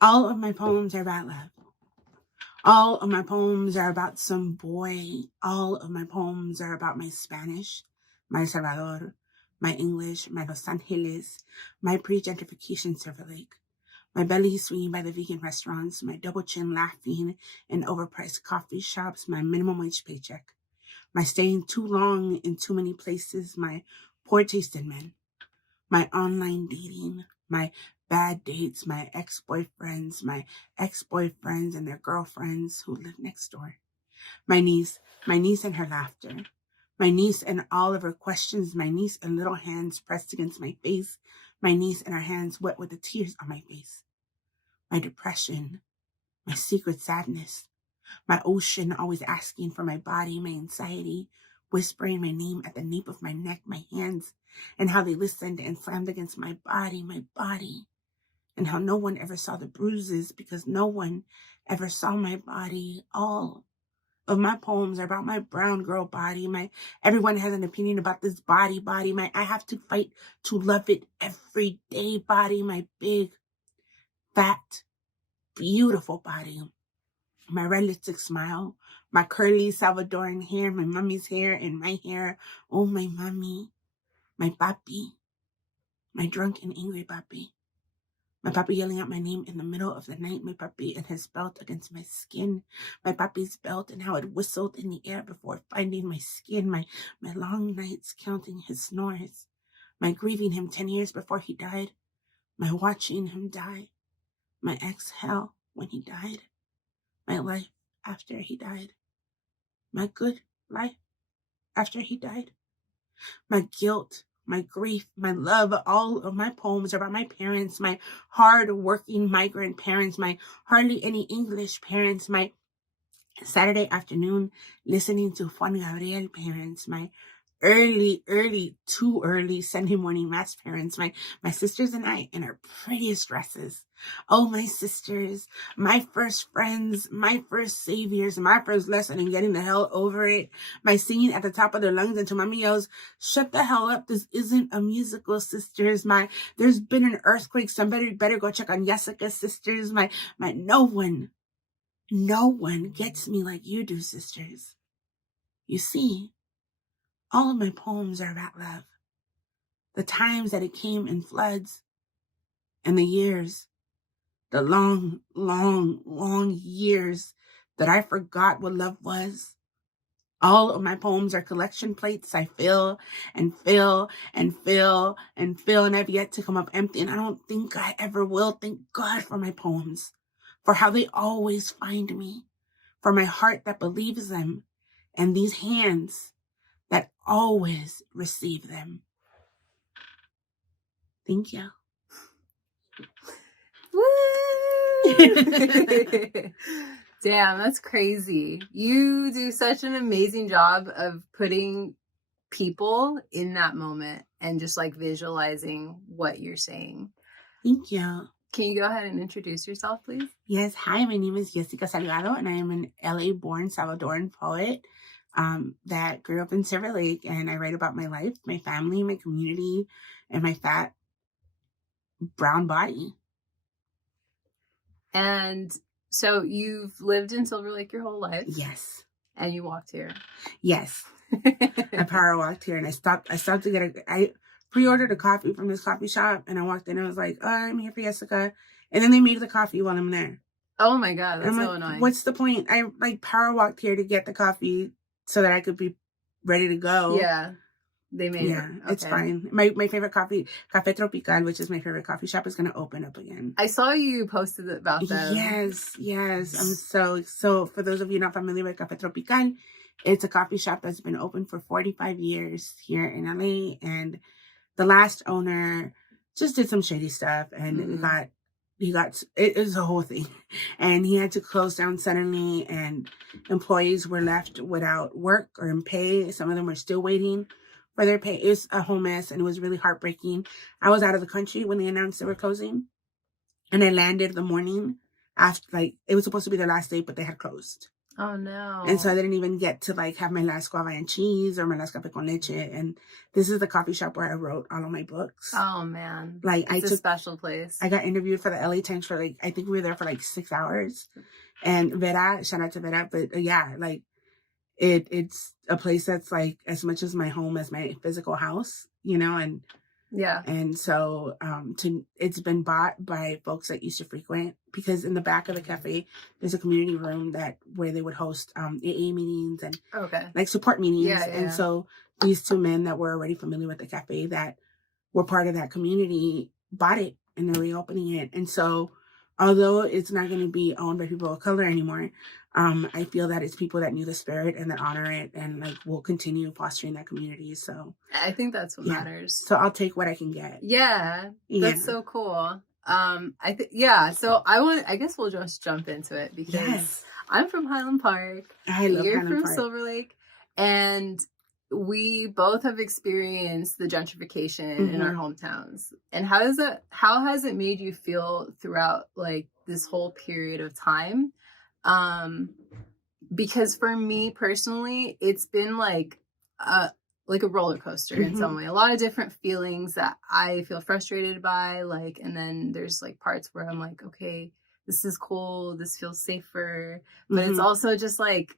All of my poems are about love. All of my poems are about some boy. All of my poems are about my Spanish, my Salvador, my English, my Los Angeles, my pre-gentrification Silver Lake, my belly swinging by the vegan restaurants, my double chin laughing in overpriced coffee shops, my minimum wage paycheck, my staying too long in too many places, my poor taste in men, my online dating, my bad dates, my ex-boyfriends and their girlfriends who live next door, my niece and her laughter, my niece and all of her questions, my niece and little hands pressed against my face, my niece and her hands wet with the tears on my face, my depression, my secret sadness, my ocean always asking for my body, my anxiety, whispering my name at the nape of my neck, my hands, and how they listened and slammed against my body, and how no one ever saw the bruises because no one ever saw my body. All of my poems are about my brown girl body. Everyone has an opinion about this body. I have to fight to love it every day body, my big, fat, beautiful body. My red lipstick smile, my curly Salvadoran hair, my mommy's hair and my hair. Oh, my mommy, my papi, my drunk and angry papi. My papi yelling out my name in the middle of the night. My papi and his belt against my skin. My papi's belt and how it whistled in the air before finding my skin. My long nights counting his snores. My grieving him 10 years before he died. My watching him die. My exhale when he died. My life after he died. My good life after he died. My guilt, my grief, my love. All of my poems are about my parents, my hard-working migrant parents, my hardly any English parents, my Saturday afternoon listening to Juan Gabriel parents, my too early Sunday morning mass parents, my sisters and I in our prettiest dresses. Oh, my sisters, my first friends, my first saviors, my first lesson in getting the hell over it. My singing at the top of their lungs until mommy yells, "Shut the hell up, this isn't a musical, sisters." There's been an earthquake, somebody better go check on Yesika, sisters. No one gets me like you do, sisters. You see, all of my poems are about love. The times that it came in floods, and the years, the long, long, long years that I forgot what love was. All of my poems are collection plates I fill and fill and fill and fill, and I've yet to come up empty, and I don't think I ever will. Thank God for my poems, for how they always find me, for my heart that believes them, and these hands that always receive them. Thank you. Woo! Damn, that's crazy. You do such an amazing job of putting people in that moment and just like visualizing what you're saying. Thank you. Can you go ahead and introduce yourself, please? Yes. Hi, my name is Yesika Salgado, and I am an LA-born Salvadoran poet that grew up in Silver Lake, and I write about my life, my family, my community, and my fat brown body. And so you've lived in Silver Lake your whole life? Yes. And you walked here? Yes. I power walked here, and I stopped to get I pre-ordered a coffee from this coffee shop, and I walked in and I was like, "Oh, I'm here for Yesika." And then they made the coffee while I'm there. Oh my God, that's so annoying. What's the point? I power walked here to get the coffee so that I could be ready to go. Yeah. They made it. Okay. It's fine. My favorite coffee, Café Tropical, which is my favorite coffee shop, is going to open up again. I saw you posted about them. Yes. I'm so for those of you not familiar with Café Tropical, it's a coffee shop that's been open for 45 years here in LA, and the last owner just did some shady stuff, and it was a whole thing, and he had to close down suddenly, and employees were left without work or in pay. Some of them were still waiting for their pay. It was a whole mess, and it was really heartbreaking. I was out of the country when they announced they were closing, and I landed the morning after, it was supposed to be their last day, but they had closed. Oh no. And so I didn't even get to like have my last guava and cheese or my last café con leche. And this is the coffee shop where I wrote all of my books. Oh man. Like it's a special place. I got interviewed for the LA Times for like, I think we were there for like 6 hours. And Vera, shout out to Vera, but yeah, like it's a place that's like as much as my home as my physical house, you know, and yeah. And so it's been bought by folks that used to frequent, because in the back of the cafe, there's a community room where they would host AA meetings and like support meetings. Yeah. And so these two men that were already familiar with the cafe that were part of that community bought it and they're reopening it. And so although it's not going to be owned by people of color anymore, I feel that it's people that knew the spirit and that honor it and like will continue fostering that community. So I think that's what matters. So I'll take what I can get. Yeah, that's so cool. So I guess we'll just jump into it because I'm from Highland Park. You're from Silver Lake, and we both have experienced the gentrification in our hometowns. And how has it made you feel throughout like this whole period of time? Because for me personally, it's been like a roller coaster in some way. A lot of different feelings that I feel frustrated by, like, and then there's like parts where I'm like, okay, this is cool, this feels safer, but it's also just like,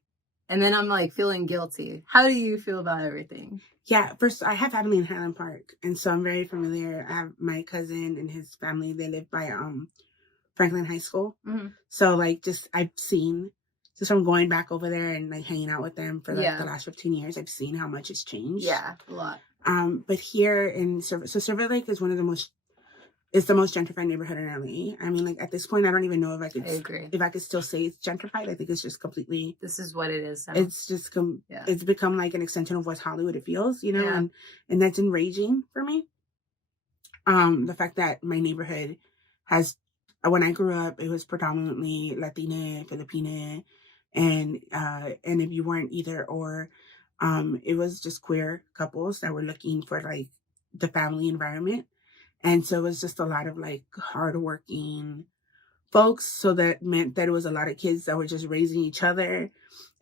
and then I'm like feeling guilty. How do you feel about everything? Yeah, first, I have family in Highland Park, and so I'm very familiar. I have my cousin and his family, they live by Franklin High School. So like I've seen, just from going back over there and like hanging out with them for like the last 15 years, I've seen how much it's changed. Yeah, a lot. But here in Silver Lake is it's the most gentrified neighborhood in LA. I mean, like at this point, I don't even know if I could still say it's gentrified. I think it's just completely. This is what it is. Now. It's just it's become like an extension of West Hollywood. It feels, you know, and that's enraging for me. The fact that my neighborhood has, when I grew up, it was predominantly Latina, Filipina, and if you weren't either or, it was just queer couples that were looking for like the family environment. And so it was just a lot of like hardworking folks. So that meant that it was a lot of kids that were just raising each other,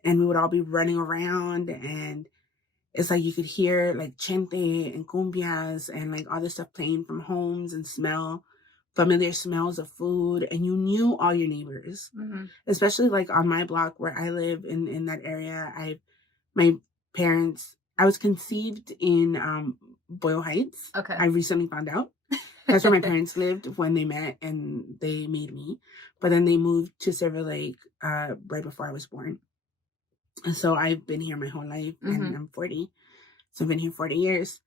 and we would all be running around, and it's like you could hear like chente and cumbias and like all this stuff playing from homes and familiar smells of food, and you knew all your neighbors, especially like on my block where I live in that area. I was conceived in Boyle Heights. Okay. I recently found out. That's where my parents lived when they met and they made me. But then they moved to Silver Lake right before I was born. And so I've been here my whole life, and I'm 40. So I've been here 40 years.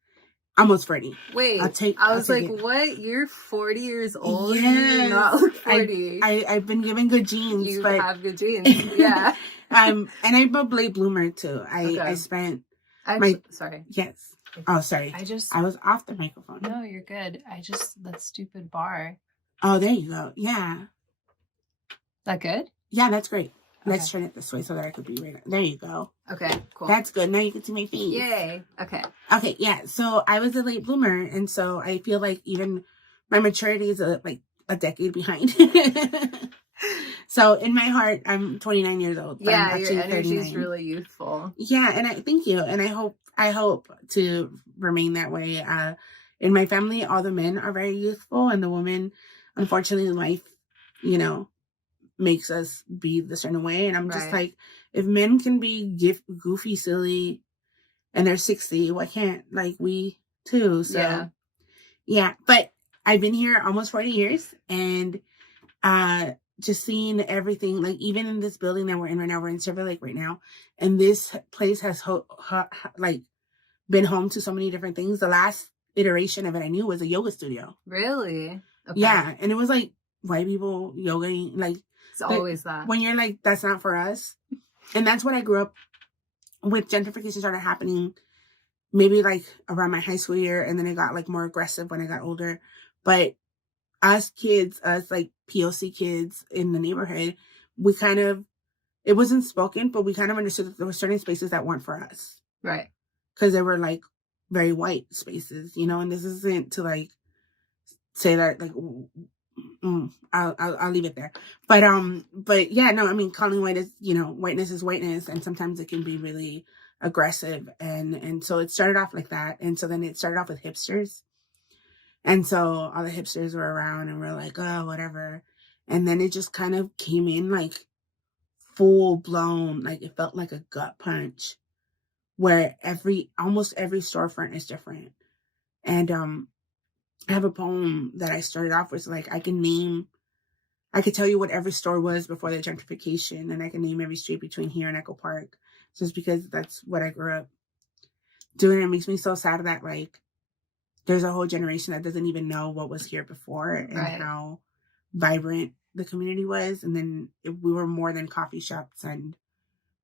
Almost 40. Wait, I was like, what? You're 40 years old? Yes. You do not look 40. I've been given good genes. You have good genes. Yeah. And I'm a late bloomer too. I spent sorry. Yes. Oh, sorry. I was off the microphone. No, you're good. That stupid bar. Oh, there you go. Yeah. That good? Yeah, that's great. Okay. Let's turn it this way so that I could be right. There you go. Okay, cool. That's good. Now you can see my feet. Yay. Okay. Okay, yeah. So I was a late bloomer, and so I feel like even my maturity is like a decade behind. So in my heart, I'm 29 years old. Yeah, your energy is really youthful. Yeah, and I thank you, and I hope to remain that way. In my family, all the men are very youthful, and the women, unfortunately, life, you know, makes us be the certain way. And I'm just like, if men can be goofy, silly, and they're 60, why can't like we too? So yeah. But I've been here almost 40 years, and just seeing everything, like even in this building that we're in right now, we're in Silver Lake right now, and this place has like been home to so many different things. The last iteration of it I knew was a yoga studio. Really? Okay. Yeah, and it was like white people yogaing, like it's always that. When you're like, that's not for us. And that's what I grew up with. Gentrification started happening maybe like around my high school year, and then it got like more aggressive when I got older. But us like POC kids in the neighborhood, we kind of, it wasn't spoken, but we kind of understood that there were certain spaces that weren't for us. Right. Because they were like very white spaces, you know, and this isn't to like say that like I'll leave it there. But yeah, no, I mean, calling whiteness is whiteness, and sometimes it can be really aggressive, and so it started off like that, and so then it started off with hipsters, and so all the hipsters were around, and we're like, oh, whatever, and then it just kind of came in like full blown, like it felt like a gut punch, where almost every storefront is different, and I have a poem that I started off with, like I could tell you what every store was before the gentrification, and I can name every street between here and Echo Park, just because that's what I grew up doing. It makes me so sad that like there's a whole generation that doesn't even know what was here before and how vibrant the community was, and then we were more than coffee shops and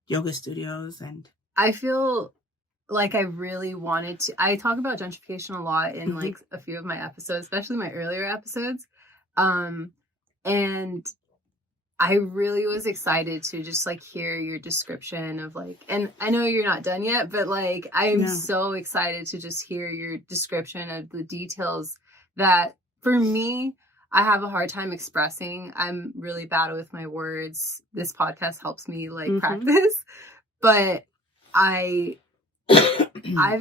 yoga studios. And I feel like I really wanted to. I talk about gentrification a lot in like a few of my episodes, especially my earlier episodes. And I really was excited to just like hear your description of like, and I know you're not done yet, but like I'm so excited to just hear your description of the details that for me, I have a hard time expressing. I'm really bad with my words. This podcast helps me like practice, but I've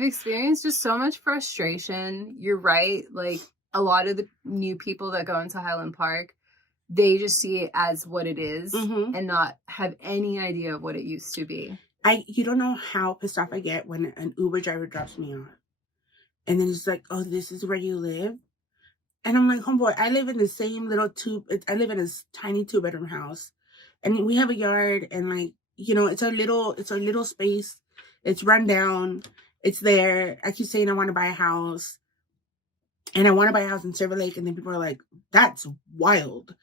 experienced just so much frustration. You're right. Like a lot of the new people that go into Highland Park, they just see it as what it is and not have any idea of what it used to be. You don't know how pissed off I get when an Uber driver drops me off. And then it's like, oh, this is where you live? And I'm like, homeboy, I live in the same little I live in a tiny 2-bedroom house. And we have a yard, and like, you know, it's our little space. It's run down. It's there. I keep saying I want to buy a house. And I want to buy a house in Silver Lake. And then people are like, that's wild.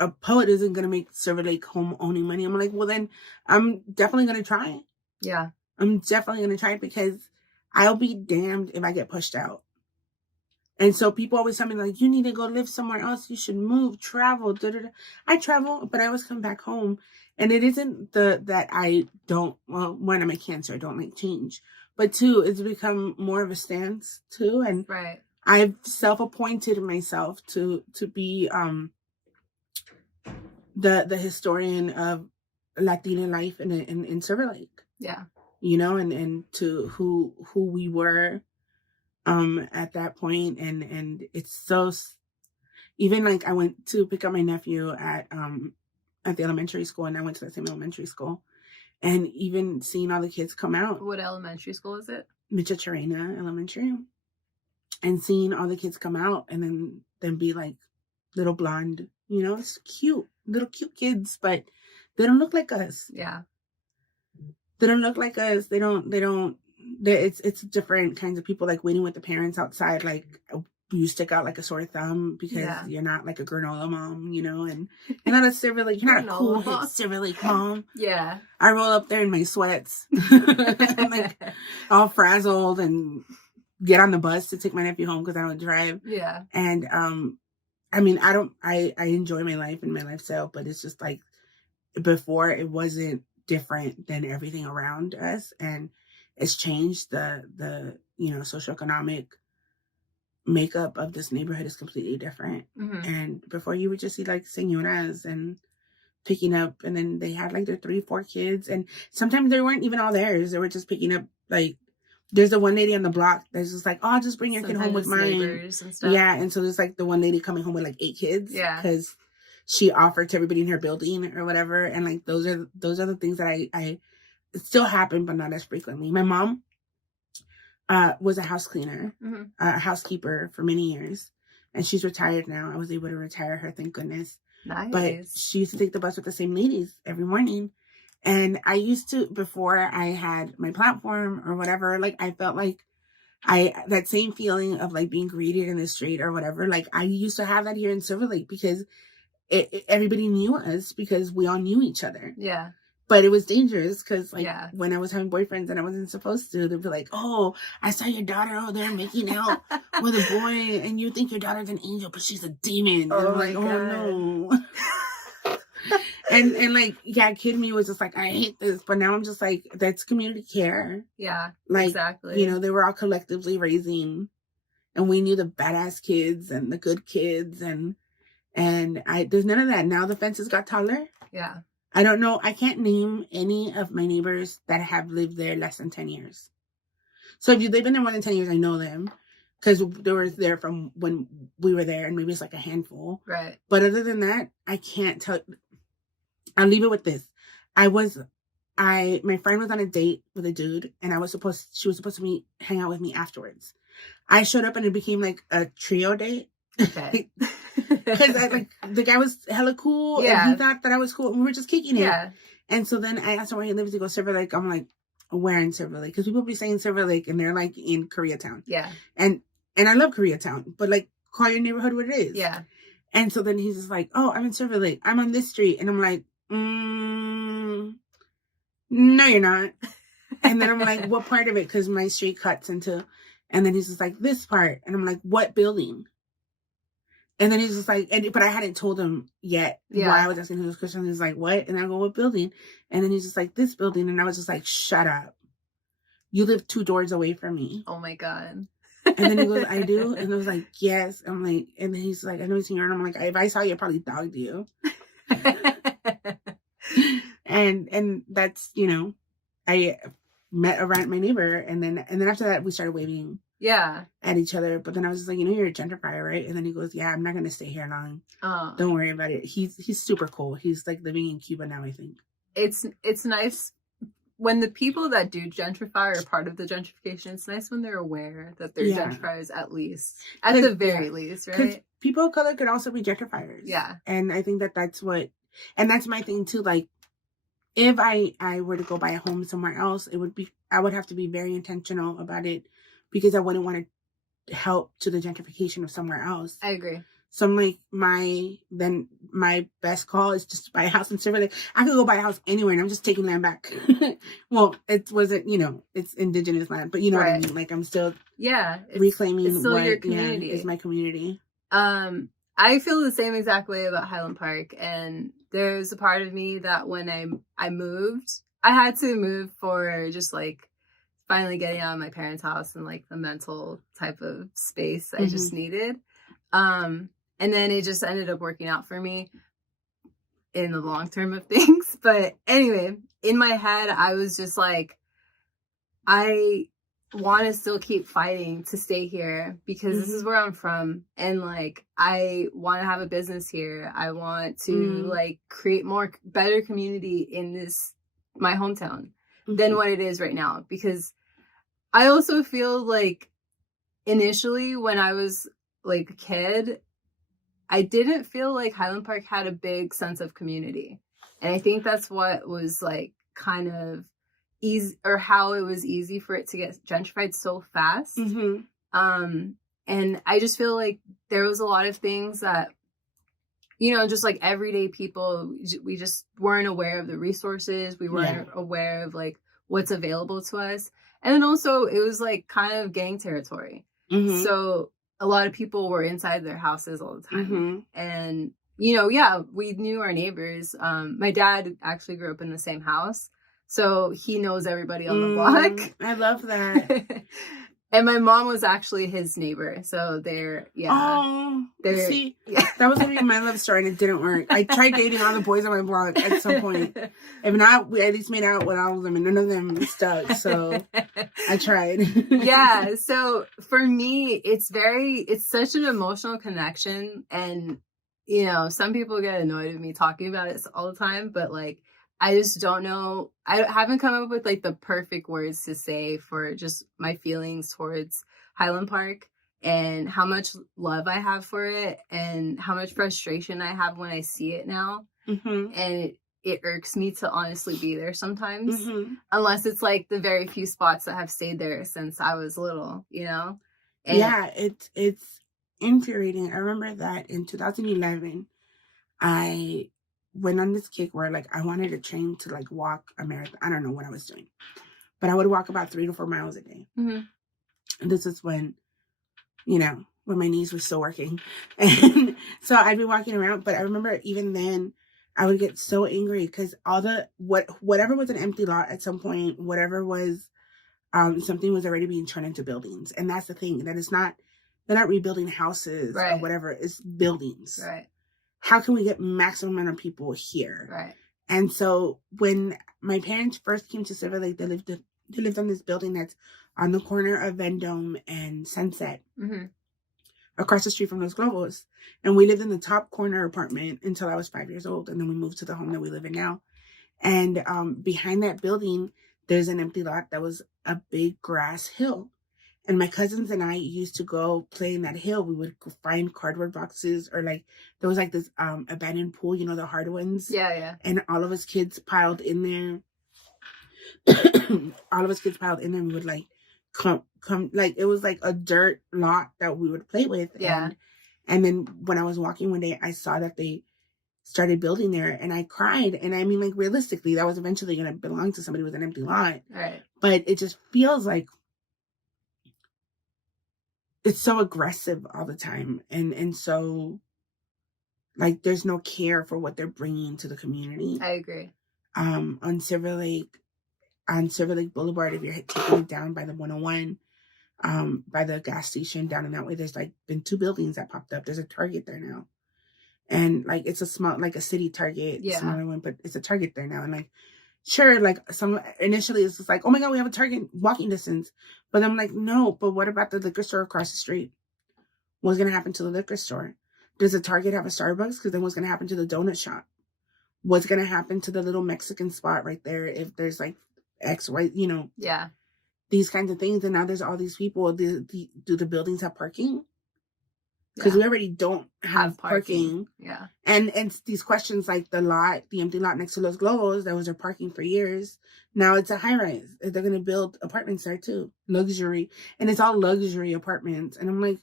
A poet isn't going to make Silver Lake home owning money. I'm like, well, then I'm definitely going to try it. Yeah. I'm definitely going to try it, because I'll be damned if I get pushed out. And so people always tell me, like, you need to go live somewhere else. You should move, travel. I travel, but I always come back home. And it isn't that I don't, well, one, I'm a Cancer. I don't like change. But two, it's become more of a stance, too. And I've self-appointed myself to be the historian of Latina life in Silver Lake. Yeah. You know, and to who we were at that point, and it's so, even like I went to pick up my nephew at the elementary school, and I went to the same elementary school, and even seeing all the kids come out. What elementary school is it? Michacharena Elementary. And seeing all the kids come out, and then be like little blonde, you know, it's cute, little cute kids, but they don't look like us. Yeah. They don't look like us. It's different kinds of people, like waiting with the parents outside. Like, you stick out like a sore thumb because you're not like a granola mom, you know, and you're not a Silver Lake, you're not a cool hip Silver Lake mom. Yeah. I roll up there in my sweats, like all frazzled, and get on the bus to take my nephew home because I don't drive. Yeah. And I mean, I enjoy my life and my lifestyle, but it's just like before it wasn't different than everything around us, and it's changed. The you know, socioeconomic makeup of this neighborhood is completely different. And before, you would just see like senoras and picking up, and then they had like their 3-4 kids, and sometimes they weren't even all theirs. They were just picking up, like, there's the one lady on the block that's just like, oh, I'll just bring your kid home with mine. And stuff. Yeah, and so there's like the one lady coming home with like 8 kids. Yeah, because she offered to everybody in her building or whatever. And like those are the things that I still happen, but not as frequently. My mom was a house cleaner, a housekeeper for many years, and she's retired now. I was able to retire her, thank goodness. Nice. But she used to take the bus with the same ladies every morning. And I used to, before I had my platform or whatever, like I felt like that same feeling of like being greeted in the street or whatever, like I used to have that here in Silver Lake, because everybody knew us, because we all knew each other. Yeah. But it was dangerous, because like when I was having boyfriends and I wasn't supposed to, they'd be like, oh, I saw your daughter over there making out with a boy, and you think your daughter's an angel, but she's a demon. And I'm like, oh no. And like, yeah, kid me was just like, I hate this. But now I'm just like, that's community care. Yeah, like, exactly. You know, they were all collectively raising, and we knew the badass kids and the good kids, and And there's none of that. Now the fences got taller. Yeah. I don't know. I can't name any of my neighbors that have lived there less than 10 years. So if they've been there more than 10 years, I know them. Because they were there from when we were there, and maybe it's like a handful. Right. But other than that, I can't tell. I'll leave it with this. My friend was on a date with a dude, and she was supposed to hang out with me afterwards. I showed up, and it became like a trio date. Okay. Because the guy was hella cool, and he thought that I was cool, and we were just kicking it. Yeah. And so then I asked him where he lives. He goes, Silver Lake. I'm like, where in Silver Lake? Because people be saying Silver Lake, and they're like in Koreatown. Yeah. And I love Koreatown, but like, call your neighborhood what it is. Yeah. And so then he's just like, oh, I'm in Silver Lake. I'm on this street. And I'm like, no, you're not. And then I'm like, what part of it? Because my street cuts into, and then he's just like, this part. And I'm like, what building? And then he's just like, but I hadn't told him yet why I was asking him this question. He's like, what? And I go, what building? And then he's just like, this building. And I was just like, shut up. You live 2 doors away from me. Oh my God. And then he goes, I do? And I was like, yes. I'm like, and then he's like, I know you've seen her. And I'm like, if I saw you, I probably dogged you. and that's, I met around my neighbor. And then after that, we started waving at each other. But then I was just like, you're a gentrifier, right? And then he goes, yeah, I'm not going to stay here long. Oh. Don't worry about it. He's super cool. He's like living in Cuba now, I think. It's nice. When the people that do gentrify are part of the gentrification, it's nice when they're aware that they're gentrifiers at the very least, right? Because people of color could also be gentrifiers. Yeah. And I think that's my thing too. Like, if I were to go buy a home somewhere else, I would have to be very intentional about it, because I wouldn't want to help to the gentrification of somewhere else. I agree. So I'm like, my best call is just to buy a house in Silver Lake. I could go buy a house anywhere, and I'm just taking land back. Well, it wasn't, it's indigenous land, but you know what I mean? Like, I'm still reclaiming it's still your community. Is my community. I feel the same exact way about Highland Park, and there's a part of me that when I moved, I had to move for just like finally getting out of my parents' house and like the mental type of space I just needed. And then it just ended up working out for me in the long term of things. But anyway, in my head, I was just like, I want to still keep fighting to stay here because this is where I'm from. And like, I want to have a business here. I want to like create better community in my hometown than what it is right now. Because I also feel like initially when I was like a kid, I didn't feel like Highland Park had a big sense of community. And I think that's what was like kind of easy, or how it was easy for it to get gentrified so fast. And I just feel like there was a lot of things that, just like everyday people, we just weren't aware of the resources. We weren't aware of like what's available to us. And then also it was like kind of gang territory. So a lot of people were inside their houses all the time. And, we knew our neighbors. My dad actually grew up in the same house. So he knows everybody on the block. I love that. And my mom was actually his neighbor. So that was going to be my love story, and it didn't work. I tried dating all the boys on my block at some point. If not, we at least made out with all of them, and none of them stuck. So I tried. Yeah. So for me, it's such an emotional connection. And, some people get annoyed with me talking about it all the time, but like, I just don't know. I haven't come up with like the perfect words to say for just my feelings towards Highland Park and how much love I have for it and how much frustration I have when I see it now. And it irks me to honestly be there sometimes, unless it's like the very few spots that have stayed there since I was little, And it's infuriating. I remember that in 2011, I went on this kick where like I wanted a train to like walk a marathon. I don't know what I was doing, but I would walk about 3 to 4 miles a day. And this is when, when my knees were still working, and so I'd be walking around. But I remember even then, I would get so angry because whatever was an empty lot at some point, whatever was something was already being turned into buildings, and that's the thing that they're not rebuilding houses or whatever. It's buildings, right? how can we get maximum amount of people here? Right. And so when my parents first came to Silver Lake, they lived in this building that's on the corner of Vendome and Sunset, across the street from Los Globos. And we lived in the top corner apartment until I was 5 years old. And then we moved to the home that we live in now. And behind that building, there's an empty lot that was a big grass hill. And my cousins and I used to go play in that hill. We would find cardboard boxes, or like there was like this abandoned pool, you know, the hard ones. Yeah. And all of us kids piled in there. All of us kids piled in there. And we would like come like it was like a dirt lot that we would play with. Yeah. And then when I was walking one day, I saw that they started building there, and I cried. And I mean, like, realistically, that was eventually going to belong to somebody with an empty lot. Right. But it just feels like it's so aggressive all the time. And so, like, there's no care for what they're bringing to the community. I agree. On Silver Lake Boulevard, if you're taking it down by the 101, by the gas station down in that way, there's like been 2 buildings that popped up. There's a Target there now. And like, it's a small, like a city Target, smaller one, but it's a Target there now. And like, sure, like initially it's just like, oh my God, we have a Target walking distance. But I'm like, no, but what about the liquor store across the street? What's going to happen to the liquor store? Does the Target have a Starbucks? Because then what's going to happen to the donut shop? What's going to happen to the little Mexican spot right there if there's like X, Y, you know? Yeah. These kinds of things. And now there's all these people. Do the buildings have parking? Because we already don't have parking. Yeah. And these questions like the empty lot next to Los Globos, that was their parking for years. Now it's a high rise. They're going to build apartments there too. Luxury. And it's all luxury apartments. And I'm like,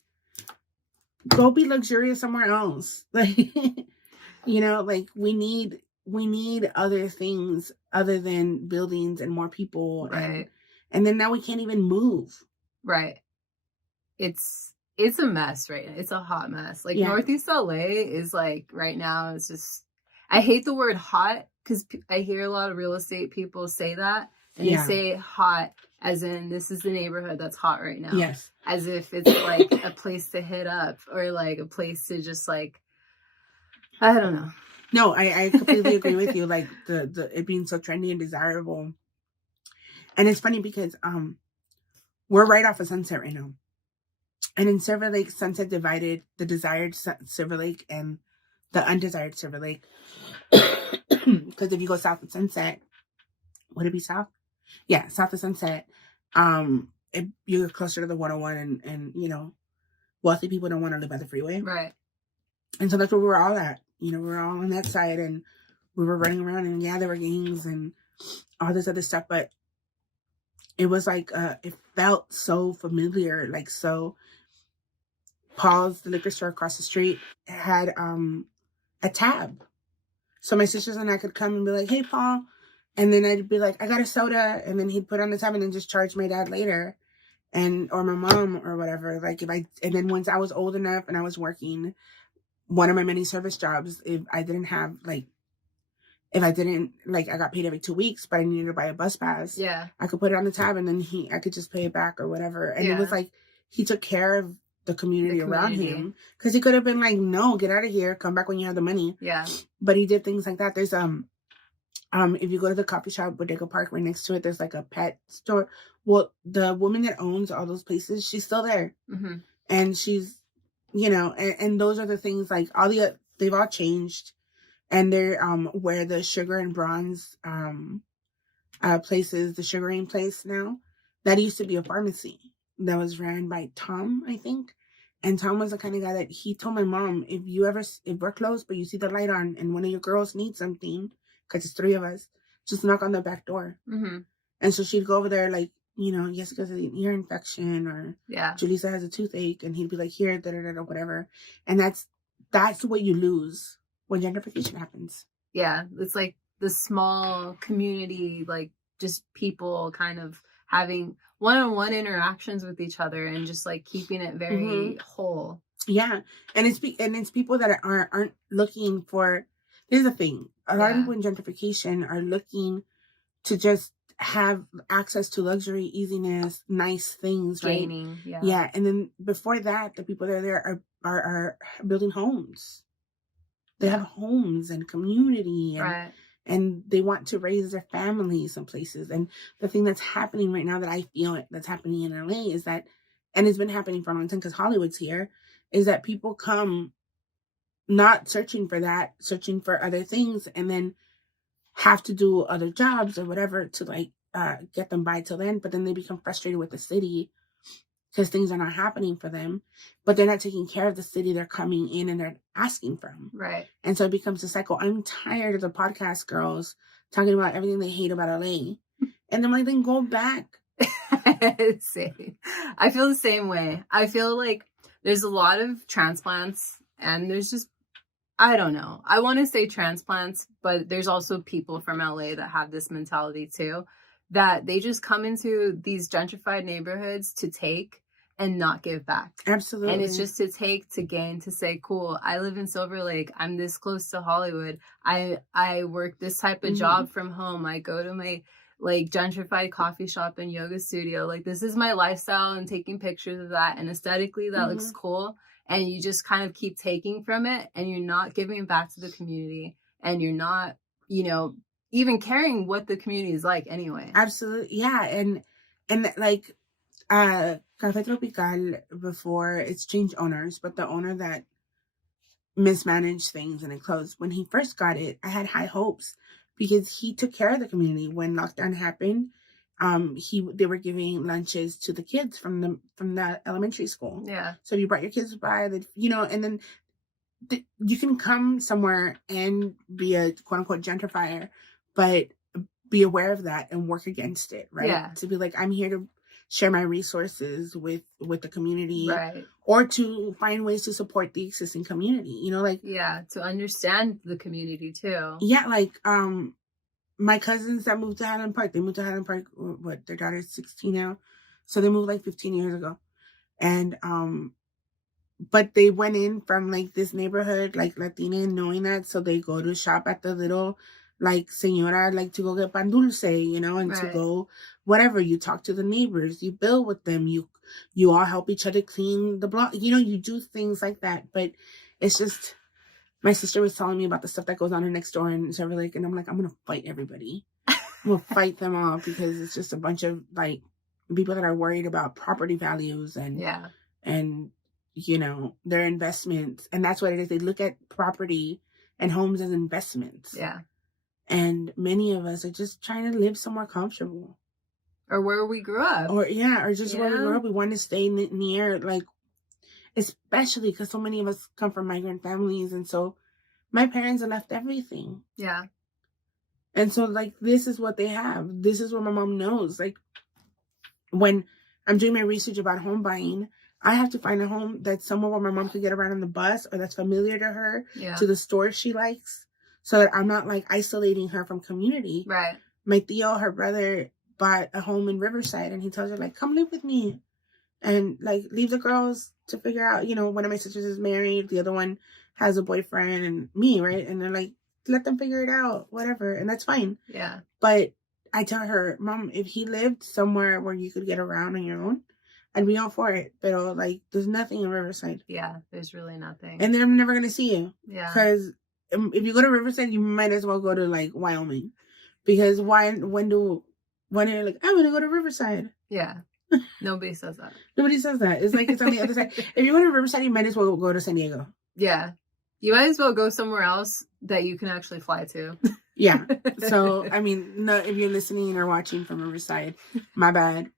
go be luxurious somewhere else. Like, you know, like we need other things other than buildings and more people. Right. And then now we can't even move. Right. It's a mess right now. It's a hot mess. Like Northeast LA is like right now, it's just, I hate the word hot because I hear a lot of real estate people say that. And they say hot as in this is the neighborhood that's hot right now. Yes. As if it's like a place to hit up or like a place to just like, I don't know. No, I completely agree with you. Like the it being so trendy and desirable. And it's funny because we're right off of Sunset right now. And in Silver Lake, Sunset divided the desired Silver Lake and the undesired Silver Lake. Because if you go south of Sunset, would it be south? Yeah, south of Sunset. You're closer to the 101, and you know, wealthy people don't want to live by the freeway. Right. And so that's where we were all at. You know, we were all on that side, and we were running around, and there were gangs and all this other stuff. But it was like, it felt so familiar, like so. Paul's, the liquor store across the street, had a tab. So my sisters and I could come and be like, hey, Paul. And then I'd be like, I got a soda. And then he'd put on the tab and then just charge my dad later. Or my mom or whatever. Like and then once I was old enough and I was working one of my many service jobs, I got paid every 2 weeks, but I needed to buy a bus pass. Yeah. I could put it on the tab and then I could just pay it back or whatever. And it was like, he took care of the community around him, because he could have been like, no, get out of here, come back when you have the money. Yeah. But he did things like that. There's if you go to the coffee shop Bodega Park, right next to it, there's like a pet store. Well, the woman that owns all those places, she's still there. Mm-hmm. And she's, you know, and those are the things, like they've all changed. And they're where the Sugar and Bronze place is, the sugaring place now, that used to be a pharmacy that was ran by Tom, I think. And Tom was the kind of guy that he told my mom, if we're close, but you see the light on and one of your girls needs something, because it's 3 of us, just knock on the back door. Mm-hmm. And so she'd go over there, like, you know, Yesika has an ear infection, or Julissa has a toothache, and he'd be like, here, da-da-da-da, whatever. And that's what you lose when gentrification happens. Yeah, it's like the small community, like just people kind of having one-on-one interactions with each other and just like keeping it very whole. Yeah, and it's people that aren't looking for. Here's the thing: a lot of people in gentrification are looking to just have access to luxury, easiness, nice things, right? Gaining, yeah. And then before that, the people that are there are building homes. They have homes and community, and Right. and they want to raise their families in places. And the thing that's happening right now that I feel that's happening in LA is that, and it's been happening for a long time because Hollywood's here, is that people come not searching for that, searching for other things, and then have to do other jobs or whatever to like get them by till then. But then they become frustrated with the city because things are not happening for them, but they're not taking care of the city they're coming in and they're asking from. Right. And so it becomes a cycle. I'm tired of the podcast girls talking about everything they hate about LA. And I'm like, then go back. Same. I feel the same way. I feel like there's a lot of transplants, and there's just, I don't know. I want to say transplants, but there's also people from LA that have this mentality too, that they just come into these gentrified neighborhoods to take and not give back. Absolutely. And it's just to take, to gain, to say, cool, I live in Silver Lake. I'm this close to Hollywood. I work this type of job from home. I go to my like gentrified coffee shop and yoga studio. Like, this is my lifestyle, and taking pictures of that. And aesthetically, that looks cool. And you just kind of keep taking from it, and you're not giving back to the community, and you're not, you know, even caring what the community is like anyway. Absolutely. Yeah. And like Café Tropical, before it's changed owners, but the owner that mismanaged things and it closed, when he first got it, I had high hopes because he took care of the community. When lockdown happened, they were giving lunches to the kids from the elementary school. Yeah. So if you brought your kids by, you know, and then you can come somewhere and be a quote unquote gentrifier, but be aware of that and work against it, right? Yeah. To be like, I'm here to share my resources with the community, right? Or to find ways to support the existing community, you know, like, yeah, to understand the community too. Yeah, like my cousins that moved to Highland Park, they moved to Highland Park, what, their daughter's 16 now, so they moved like 15 years ago, and but they went in from like this neighborhood, like Latina, knowing that, so they go to shop at the little like señora, like to go get pan dulce, you know, and to go whatever. You talk to the neighbors, you build with them, you all help each other clean the block, you know, you do things like that. But it's just, my sister was telling me about the stuff that goes on her next door in Silver Lake, and I'm like, I'm gonna fight everybody. I'm gonna fight them all, because it's just a bunch of like people that are worried about property values and you know, their investments. And that's what it is. They look at property and homes as investments. Yeah. And many of us are just trying to live somewhere comfortable. Or where we grew up. Or just where we grew up. We want to stay near, like, especially because so many of us come from migrant families. And so my parents have left everything. Yeah. And so, like, this is what they have. This is what my mom knows. Like, when I'm doing my research about home buying, I have to find a home that's somewhere where my mom could get around on the bus, or that's familiar to her, to the store she likes, so that I'm not like isolating her from community. Right. My tío, her brother, bought a home in Riverside, and he tells her, like, come live with me and like leave the girls to figure out, you know, one of my sisters is married, the other one has a boyfriend, and me, right? And they're like, let them figure it out, whatever. And that's fine. Yeah. But I tell her, Mom, if he lived somewhere where you could get around on your own, I'd be all for it. But like, there's nothing in Riverside. Yeah, there's really nothing. And then I'm never going to see you. Yeah. Because if you go to Riverside, you might as well go to like Wyoming. Because when you're like, I'm going to go to Riverside. Yeah. Nobody says that. Nobody says that. It's like, it's on the other side. If you go to Riverside, you might as well go to San Diego. Yeah. You might as well go somewhere else that you can actually fly to. Yeah. So, I mean, no, if you're listening or watching from Riverside, my bad.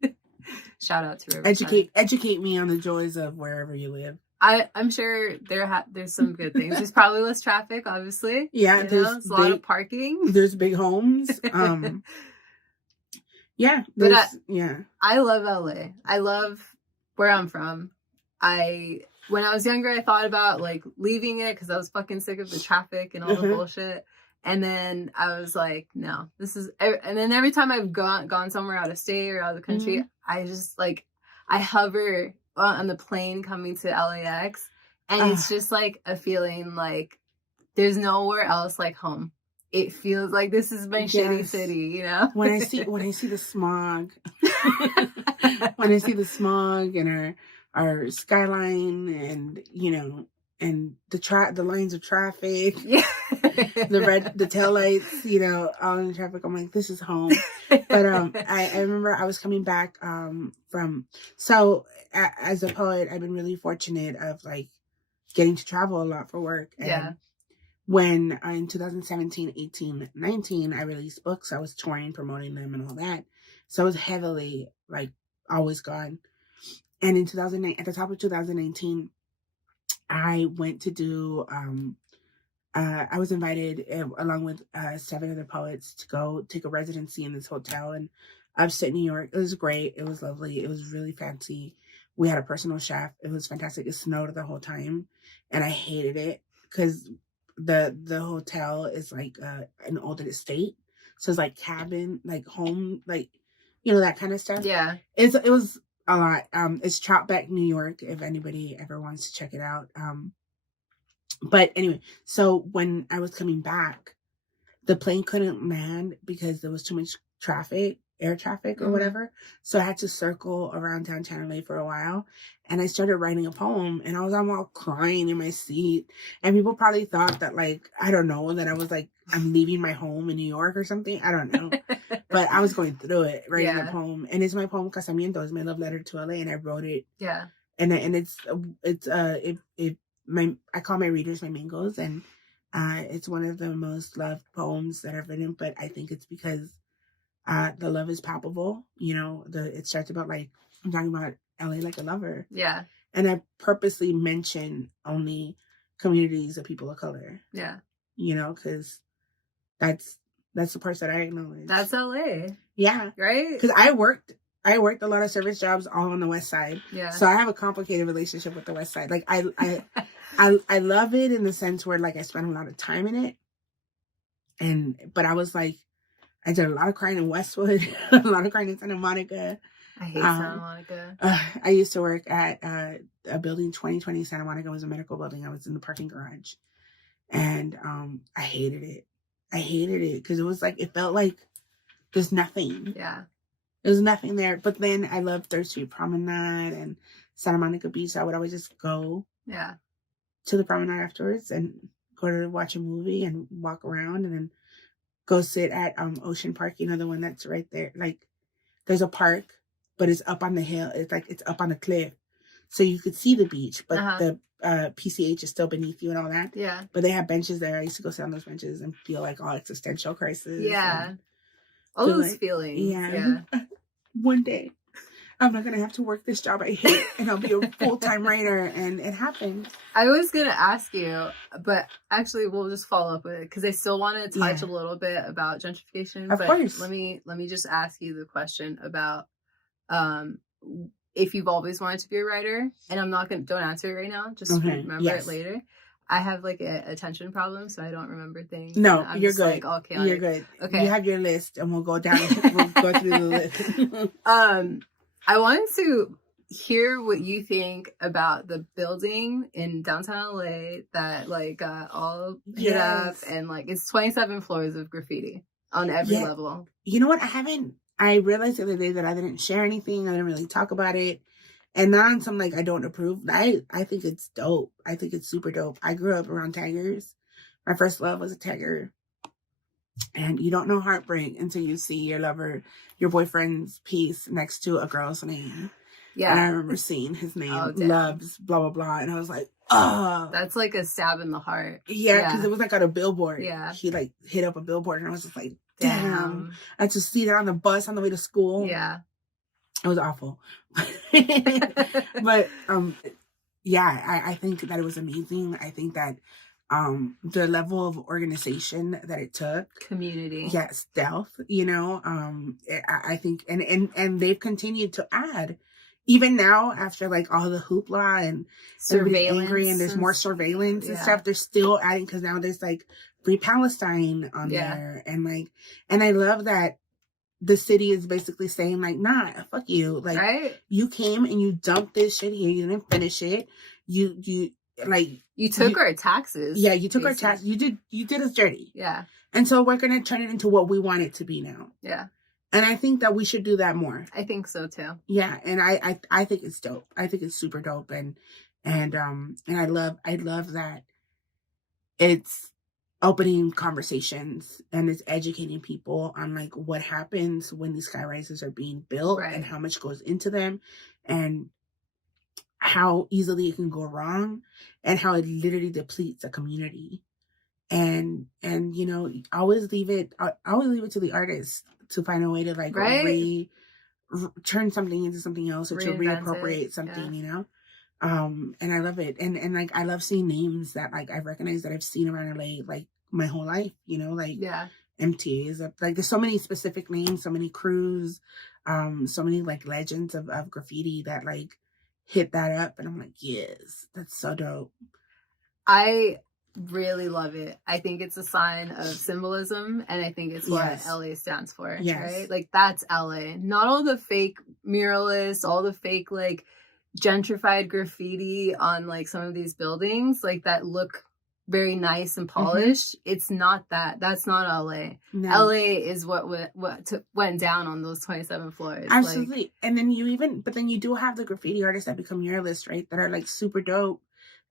Shout out to Riverside. Educate me on the joys of wherever you live. I'm sure there's some good things. There's probably less traffic, obviously. Yeah, there's a lot of parking. There's big homes. Yeah, I love LA. I love where I'm from. When I was younger, I thought about like leaving it because I was fucking sick of the traffic and all the bullshit. And then I was like, no, this is. And then every time I've gone somewhere out of state or out of the country, I just like, I hover on the plane coming to LAX, and it's just like a feeling like there's nowhere else like home. It feels like this is my shitty city, you know. When I see the smog, when I see the smog and our skyline, and you know, the lines of traffic, Yeah. the taillights, you know, all in the traffic. I'm like, this is home. But I remember I was coming back as a poet, I've been really fortunate of like getting to travel a lot for work. And Yeah. when in 2017, 18, 19, I released books, I was touring, promoting them and all that. So I was heavily like always gone. And in 2009, at the top of 2019, I went to do I was invited along with 7 other poets to go take a residency in this hotel in upstate New York. It was great. It was lovely. It was really fancy. We had a personal chef. It was fantastic. It snowed the whole time, and I hated it because the hotel is like an older estate, so it's like cabin, like home, like you know that kind of stuff. Yeah, it was a lot. It's Troutbeck, New York. If anybody ever wants to check it out. But anyway, so when I was coming back, the plane couldn't land because there was too much traffic, air traffic or whatever. So I had to circle around downtown LA for a while. And I started writing a poem and I was all crying in my seat. And people probably thought that like, I don't know, that I was like, I'm leaving my home in New York or something. I don't know. But I was going through it, writing a poem. And it's my poem Casamiento. It's my love letter to LA. And I wrote it. Yeah. And I call my readers my mingos, and it's one of the most loved poems that I've written. But I think it's because the love is palpable. You know, it starts about like I'm talking about LA like a lover. Yeah. And I purposely mention only communities of people of color. Yeah. You know, because that's the parts that I acknowledge. That's LA. Yeah. Right? Because I worked a lot of service jobs all on the West Side. Yeah. So I have a complicated relationship with the West Side. Like I love it in the sense where like I spent a lot of time in it. But I was like, I did a lot of crying in Westwood, a lot of crying in Santa Monica. I hate Santa Monica. I used to work at a building 2020 Santa Monica. It was a medical building. I was in the parking garage. And I hated it. I hated it because it was like, it felt like there's nothing. Yeah. There's nothing there. But then I loved Third Street Promenade and Santa Monica Beach. So I would always just go to the promenade afterwards and go to watch a movie and walk around and then go sit at Ocean Park, you know, the one that's right there. Like there's a park, but it's up on the hill. It's like it's up on a cliff. So you could see the beach, but the PCH is still beneath you and all that. Yeah. But they have benches there. I used to go sit on those benches and feel like all existential crisis. Yeah. All those feelings. Yeah. One day, I'm not going to have to work this job I hate and I'll be a full-time writer. And it happened. I was going to ask you, but actually we'll just follow up with it because I still want to touch a little bit about gentrification. Of course. Let me just ask you the question about if you've always wanted to be a writer. And I'm not going to, don't answer it right now. Just remember it later. I have like a attention problem, so I don't remember things. No, you're good. Like, okay, you're good. Okay, you have your list, and we'll go down. We'll go through the list. I wanted to hear what you think about the building in downtown LA that like got all hit up, and like it's 27 floors of graffiti on every level. You know what? I realized the other day that I didn't share anything. I didn't really talk about it. And not on some like I don't approve. I think it's dope. I think it's super dope. I grew up around taggers. My first love was a tagger. And you don't know heartbreak until you see your lover, your boyfriend's piece next to a girl's name. Yeah. And I remember seeing his name, Loves, blah, blah, blah. And I was like, oh. That's like a stab in the heart. Yeah, because it was like on a billboard. Yeah. He like hit up a billboard and I was just like, damn. I just see that on the bus on the way to school. Yeah. It was awful. But I think that it was amazing. I think that the level of organization that it took, community, stealth, you know, I think and they've continued to add even now after like all the hoopla and surveillance angry and there's more surveillance and stuff. They're still adding because now there's like Free Palestine on there and I love that the city is basically saying like, nah, fuck you. Like you came and you dumped this shit here. You didn't finish it. You took our taxes. Yeah, you took our taxes. You did us dirty. Yeah. And so we're going to turn it into what we want it to be now. Yeah. And I think that we should do that more. I think so too. Yeah. And I think it's dope. I think it's super dope. And And I love that it's opening conversations and it's educating people on like what happens when these sky rises are being built and how much goes into them and how easily it can go wrong and how it literally depletes a community. And you know, I always leave it to the artist to find a way to like turn something into something else or to reappropriate something, you know. And I love it. And like I love seeing names that like I've recognized that I've seen around LA like my whole life, you know, like MTAs. Like there's so many specific names, so many crews, so many like legends of graffiti that like hit that up, and I'm like, yes, that's so dope. I really love it. I think it's a sign of symbolism, and I think it's what LA stands for, right? Like that's LA. Not all the fake muralists, all the fake like gentrified graffiti on like some of these buildings like that look very nice and polished. It's not that. That's not LA. No. LA is what went down on those 27 floors. Absolutely. Like, and then you do have the graffiti artists that become muralists, right? That are like super dope.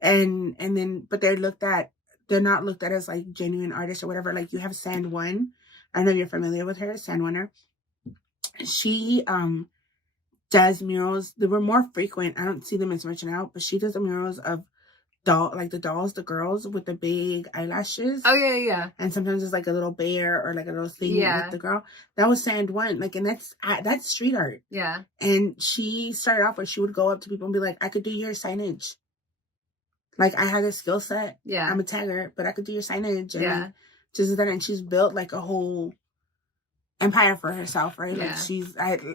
And then, but they're not looked at as like genuine artists or whatever. Like you have Sand One. I don't know if you're familiar with her, Sand Oneer. She, does murals. They were more frequent. I don't see them as much now, but she does the murals of the girls with the big eyelashes. Oh yeah. And sometimes it's like a little bear or like a little thing with the girl. That was Sand One. Like, and that's street art. Yeah. And she started off where she would go up to people and be like, I could do your signage. Like I had a skill set. Yeah. I'm a tagger, but I could do your signage. And like, just that, and she's built like a whole empire for herself, right? Like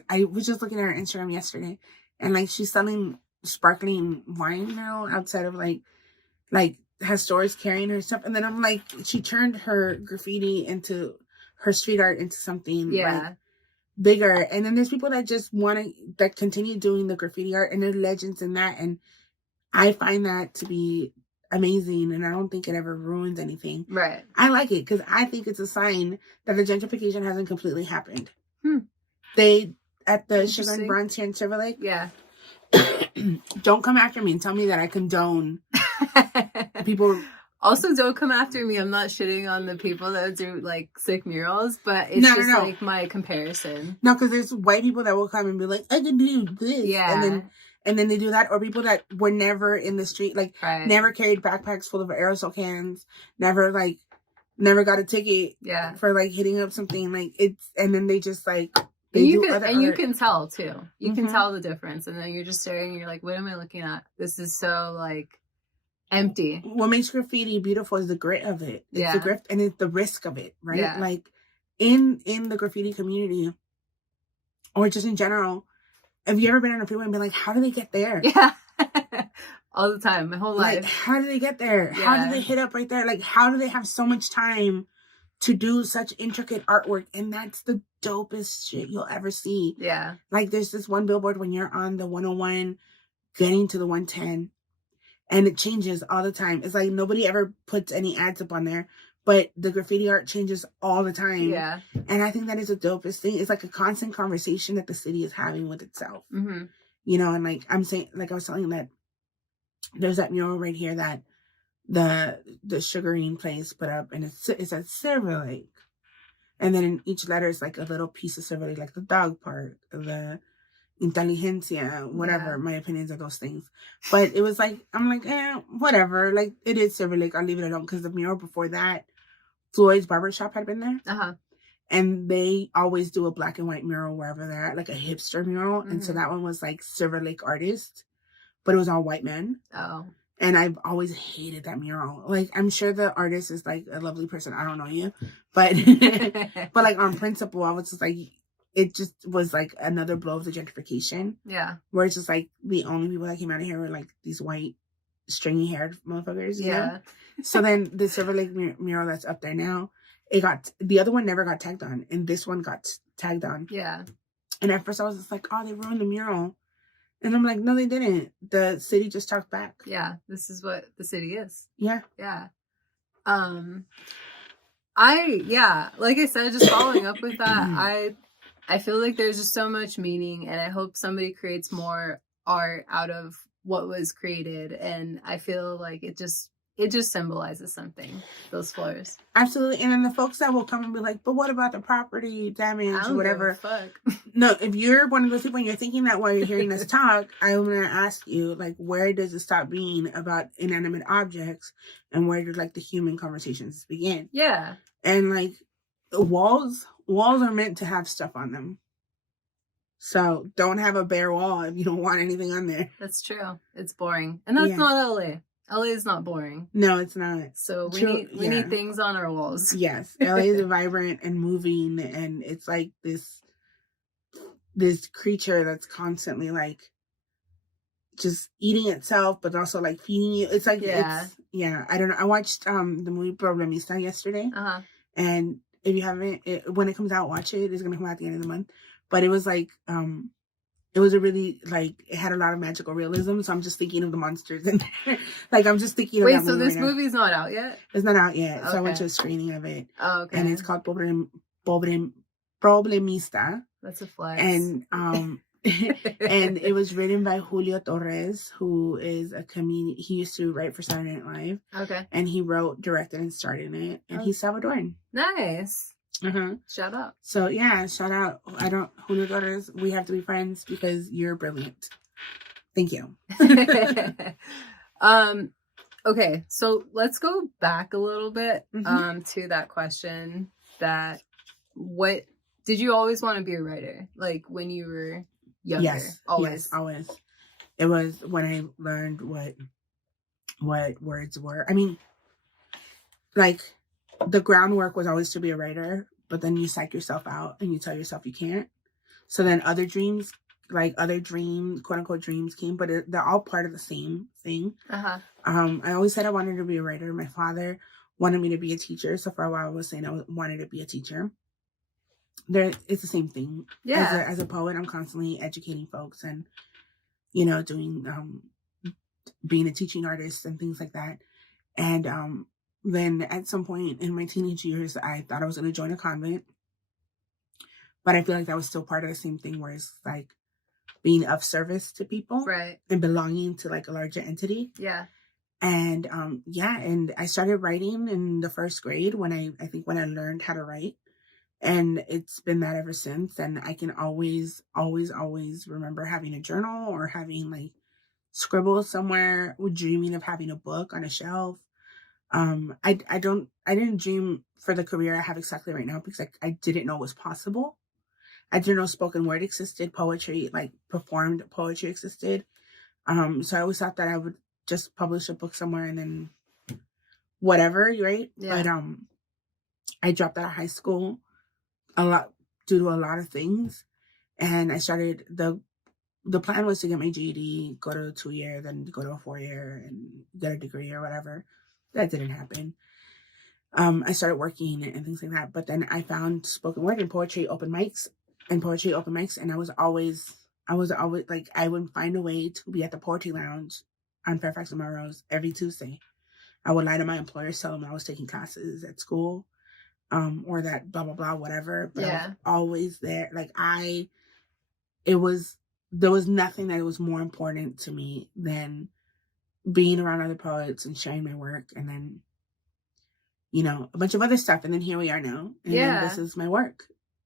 I was just looking at her Instagram yesterday, and like she's selling sparkling wine now outside of like has stores carrying her stuff. And then I'm like, she turned her graffiti into her street art into something like bigger. And then there's people that just that continue doing the graffiti art, and they're legends in that. And I find that to be amazing, and I don't think it ever ruins anything. Right. I like it because I think it's a sign that the gentrification hasn't completely happened. They at the Sugar and Bronze here in Silver Lake. Yeah. Don't come after me and tell me that I condone people. Also, don't come after me. I'm not shitting on the people that do like sick murals, but it's like my comparison. No, because there's white people that will come and be like, I can do this. Yeah. And then they do that, or people that were never in the street, like never carried backpacks full of aerosol cans, never got a ticket for like hitting up something, like it's, and then they just like you can tell too. You can tell the difference, and then you're just staring and you're like, what am I looking at? This is so like empty. What makes graffiti beautiful is the grit of it. It's the grit and it's the risk of it, right? Yeah. Like in the graffiti community, or just in general. Have you ever been on a freeway and been like, how do they get there? Yeah. All the time. My whole life. Like, how do they get there? Yeah. How do they hit up right there? Like, how do they have so much time to do such intricate artwork? And that's the dopest shit you'll ever see. Yeah. Like, there's this one billboard when you're on the 101 getting to the 110. And it changes all the time. It's like nobody ever puts any ads up on there. But the graffiti art changes all the time. Yeah. And I think that is the dopest thing. It's like a constant conversation that the city is having with itself. Mm-hmm. You know, and like I'm saying, like I was telling that there's that mural right here that the sugaring place put up, and it's at Silver Lake. And then in each letter is like a little piece of Silver Lake, like the dog park, the inteligencia, whatever. My opinions of those things. But it was like, I'm like, whatever. Like, it is Silver Lake. I'll leave it alone. Because the mural before that, Floyd's Barbershop had been there. And they always do a black and white mural wherever they're at, like a hipster mural. And so that one was like Silver Lake artist, but it was all white men. Oh. And I've always hated that mural. Like, I'm sure the artist is like a lovely person. I don't know you. But, but like on principle, I was just like, it just was like another blow of the gentrification. Yeah. Where it's just like the only people that came out of here were like these white, stringy haired motherfuckers. You know? So then the Silver Lake mural that's up there now, the other one never got tagged on, and this one got tagged on. Yeah. And at first I was just like, oh, they ruined the mural. And I'm like, no, they didn't. The city just talked back. Yeah. This is what the city is. Yeah. Yeah. Like I said, just following up with that, I feel like there's just so much meaning, and I hope somebody creates more art out of what was created. And I feel like it just symbolizes something, those floors. Absolutely. And then the folks that will come and be like, but what about the property damage or whatever? Fuck. No, if you're one of those people and you're thinking that while you're hearing us talk, I'm going to ask you, like, where does it stop being about inanimate objects and where do, like, the human conversations begin? Yeah. And, like, walls are meant to have stuff on them. So don't have a bare wall if you don't want anything on there. That's true. It's boring. And that's not LA. LA is not boring. No, it's not. So we need things on our walls. Yes. LA is vibrant and moving, and it's like this creature that's constantly like just eating itself, but also like feeding you. It's like, I don't know. I watched the movie Problemista yesterday. And if you haven't, when it comes out, watch it. It's going to come out at the end of the month. But it was like, it was a really, like, it had a lot of magical realism. So I'm just thinking of the monsters in there. Like, I'm just thinking of that movie. Wait, so this movie's not out yet? It's not out yet. Okay. So I went to a screening of it. Oh, okay. And it's called Problemista. That's a flex. And, and it was written by Julio Torres, who is a comedian. He used to write for Saturday Night Live. Okay. And he wrote, directed, and starred in it. And he's Salvadoran. Nice. Shout out. So yeah, shout out. Julio Torres, we have to be friends because you're brilliant. Thank you. Okay, so let's go back a little bit to that question that what did you always want to be a writer? Like when you were younger? Yes, always. It was when I learned what words were. I mean, like, the groundwork was always to be a writer, but then you psych yourself out and you tell yourself you can't. So then other dreams, quote unquote dreams came, but they're all part of the same thing. I always said I wanted to be a writer. My father wanted me to be a teacher. So for a while I was saying I wanted to be a teacher. It's the same thing. Yeah. As a poet, I'm constantly educating folks and, doing, being a teaching artist and things like that. And, then at some point in my teenage years, I thought I was going to join a convent. But I feel like that was still part of the same thing where it's like being of service to people. Right. And belonging to like a larger entity. Yeah. And and I started writing in the first grade when I learned how to write. And it's been that ever since. And I can always, always, always remember having a journal or having like scribbles somewhere, or dreaming of having a book on a shelf. I didn't dream for the career I have exactly right now because I didn't know it was possible. I didn't know spoken word existed, poetry, like performed poetry existed. So I always thought that I would just publish a book somewhere and then whatever, right? Yeah. But I dropped out of high school a lot due to a lot of things. And I started the plan was to get my GED, go to a 2-year, then go to a 4-year and get a degree or whatever. That didn't happen. I started working and things like that. But then I found spoken word and poetry open mics. And I was always like, I would find a way to be at the Poetry Lounge on Fairfax and Melrose every Tuesday. I would lie to my employers, tell them I was taking classes at school, or that blah, blah, blah, whatever. But I was always there. Like there was nothing that was more important to me than being around other poets and sharing my work, and then, a bunch of other stuff. And then here we are now. And then this is my work.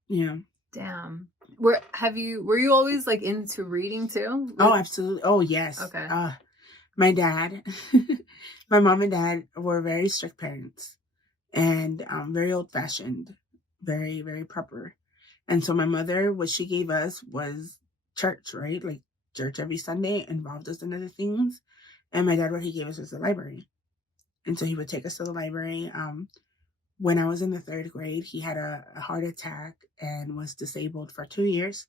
Damn. Were you always like into reading too? Oh, absolutely. Oh, yes. Okay. My dad, my mom and dad were very strict parents and very old fashioned, very, very proper. And so my mother, what she gave us was church, right? Like church every Sunday, involved us in other things. And my dad, what he gave us was the library. And so he would take us to the library. When I was in the 3rd grade, he had a heart attack and was disabled for 2 years.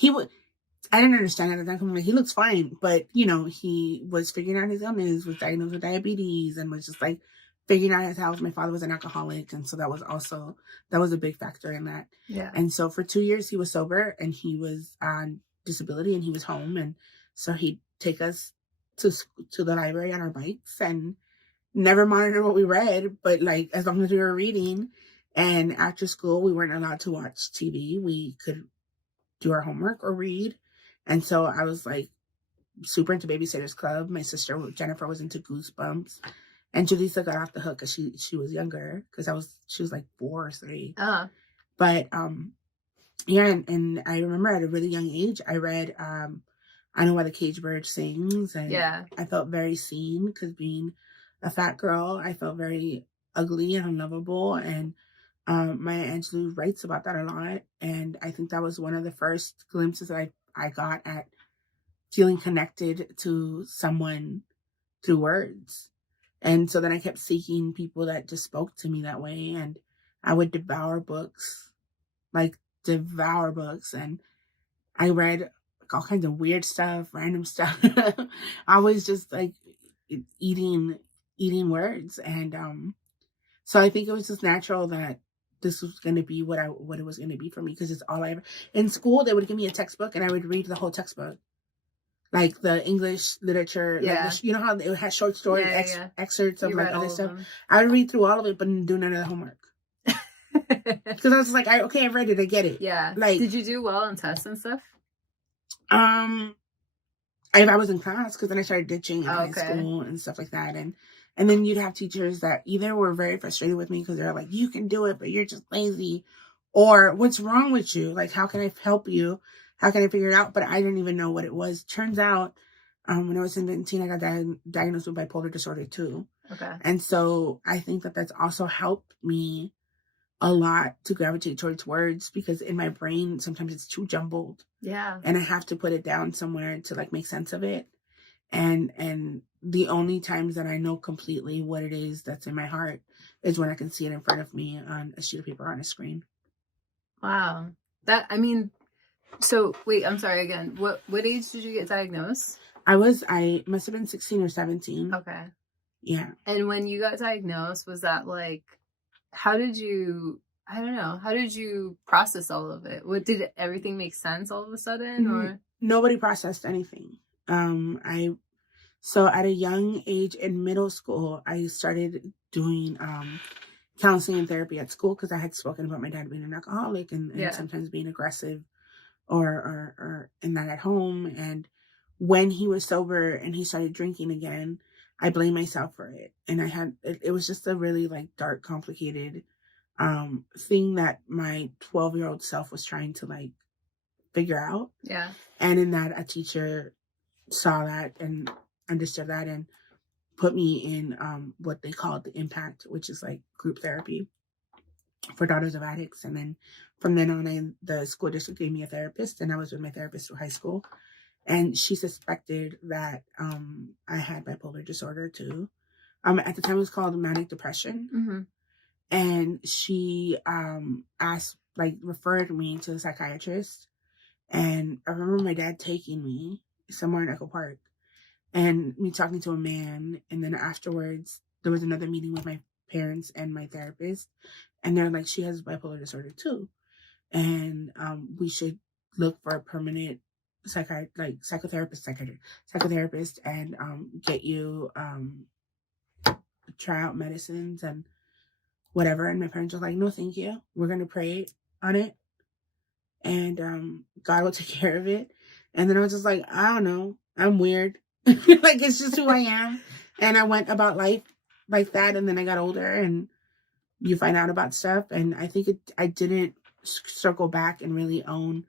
I didn't understand at the time. Like, he looks fine, but he was figuring out his illness, was diagnosed with diabetes, and was just like figuring out his health. My father was an alcoholic, and so that was a big factor in that. Yeah. And so for 2 years he was sober and he was on disability and he was home, and so he'd take us to the library on our bikes and never monitor what we read, but like as long as we were reading. And after school we weren't allowed to watch TV. We could do our homework or read. And so I was like super into Babysitter's Club. My sister Jennifer was into Goosebumps, and Julissa got off the hook because she was younger, because she was like 4 or 3. But yeah, and I remember at a really young age I read I Know Why the Caged Bird Sings, and I felt very seen, because being a fat girl, I felt very ugly and unlovable, and Maya Angelou writes about that a lot, and I think that was one of the first glimpses that I got at feeling connected to someone through words. And so then I kept seeking people that just spoke to me that way, and I would devour books, and I read all kinds of weird stuff, random stuff. I was just like eating words, and so I think it was just natural that this was going to be what it was going to be for me, because it's all I ever. In school, they would give me a textbook, and I would read the whole textbook, like the English literature. Like you know how it has short story excerpts of like other stuff. I would read through all of it, but didn't do none of the homework. Because I was like, I read it, I get it. Yeah. Like, did you do well on tests and stuff? If I was in class, because then I started ditching in high school and stuff like that, and then you'd have teachers that either were very frustrated with me because they're like, you can do it, but you're just lazy, or what's wrong with you? Like, how can I help you? How can I figure it out? But I didn't even know what it was. Turns out, when I was 17, I got diagnosed with bipolar disorder too. Okay. And so I think that that's also helped me a lot to gravitate towards words, because in my brain sometimes it's too jumbled. Yeah. And I have to put it down somewhere to like make sense of it. And the only times that I know completely what it is that's in my heart is when I can see it in front of me on a sheet of paper, on a screen. Wow. So wait, I'm sorry again. What age did you get diagnosed? I must have been 16 or 17. Okay. Yeah. And when you got diagnosed, was that like, how did you process all of it? Did everything make sense all of a sudden, or? Nobody processed anything. So at a young age in middle school, I started doing counseling and therapy at school, because I had spoken about my dad being an alcoholic and sometimes being aggressive or in that at home. And when he was sober and he started drinking again, I blamed myself for it. And it was just a really like dark, complicated thing that my 12-year-old self was trying to like figure out. Yeah. And in that, a teacher saw that and understood that and put me in what they called the Impact, which is like group therapy for daughters of addicts. And then from then on, the school district gave me a therapist, and I was with my therapist through high school. And she suspected that I had bipolar disorder too. At the time, it was called manic depression. Mm-hmm. And she referred me to a psychiatrist. And I remember my dad taking me somewhere in Echo Park and me talking to a man. And then afterwards, there was another meeting with my parents and my therapist. And they're like, she has bipolar disorder too. And we should look for a permanent psychotherapist and get you try out medicines and whatever. And my parents were like, no, thank you. We're going to pray on it. And God will take care of it. And then I was just like, I don't know. I'm weird. Like, it's just who I am. And I went about life like that. And then I got older and you find out about stuff. And I think I didn't circle back and really own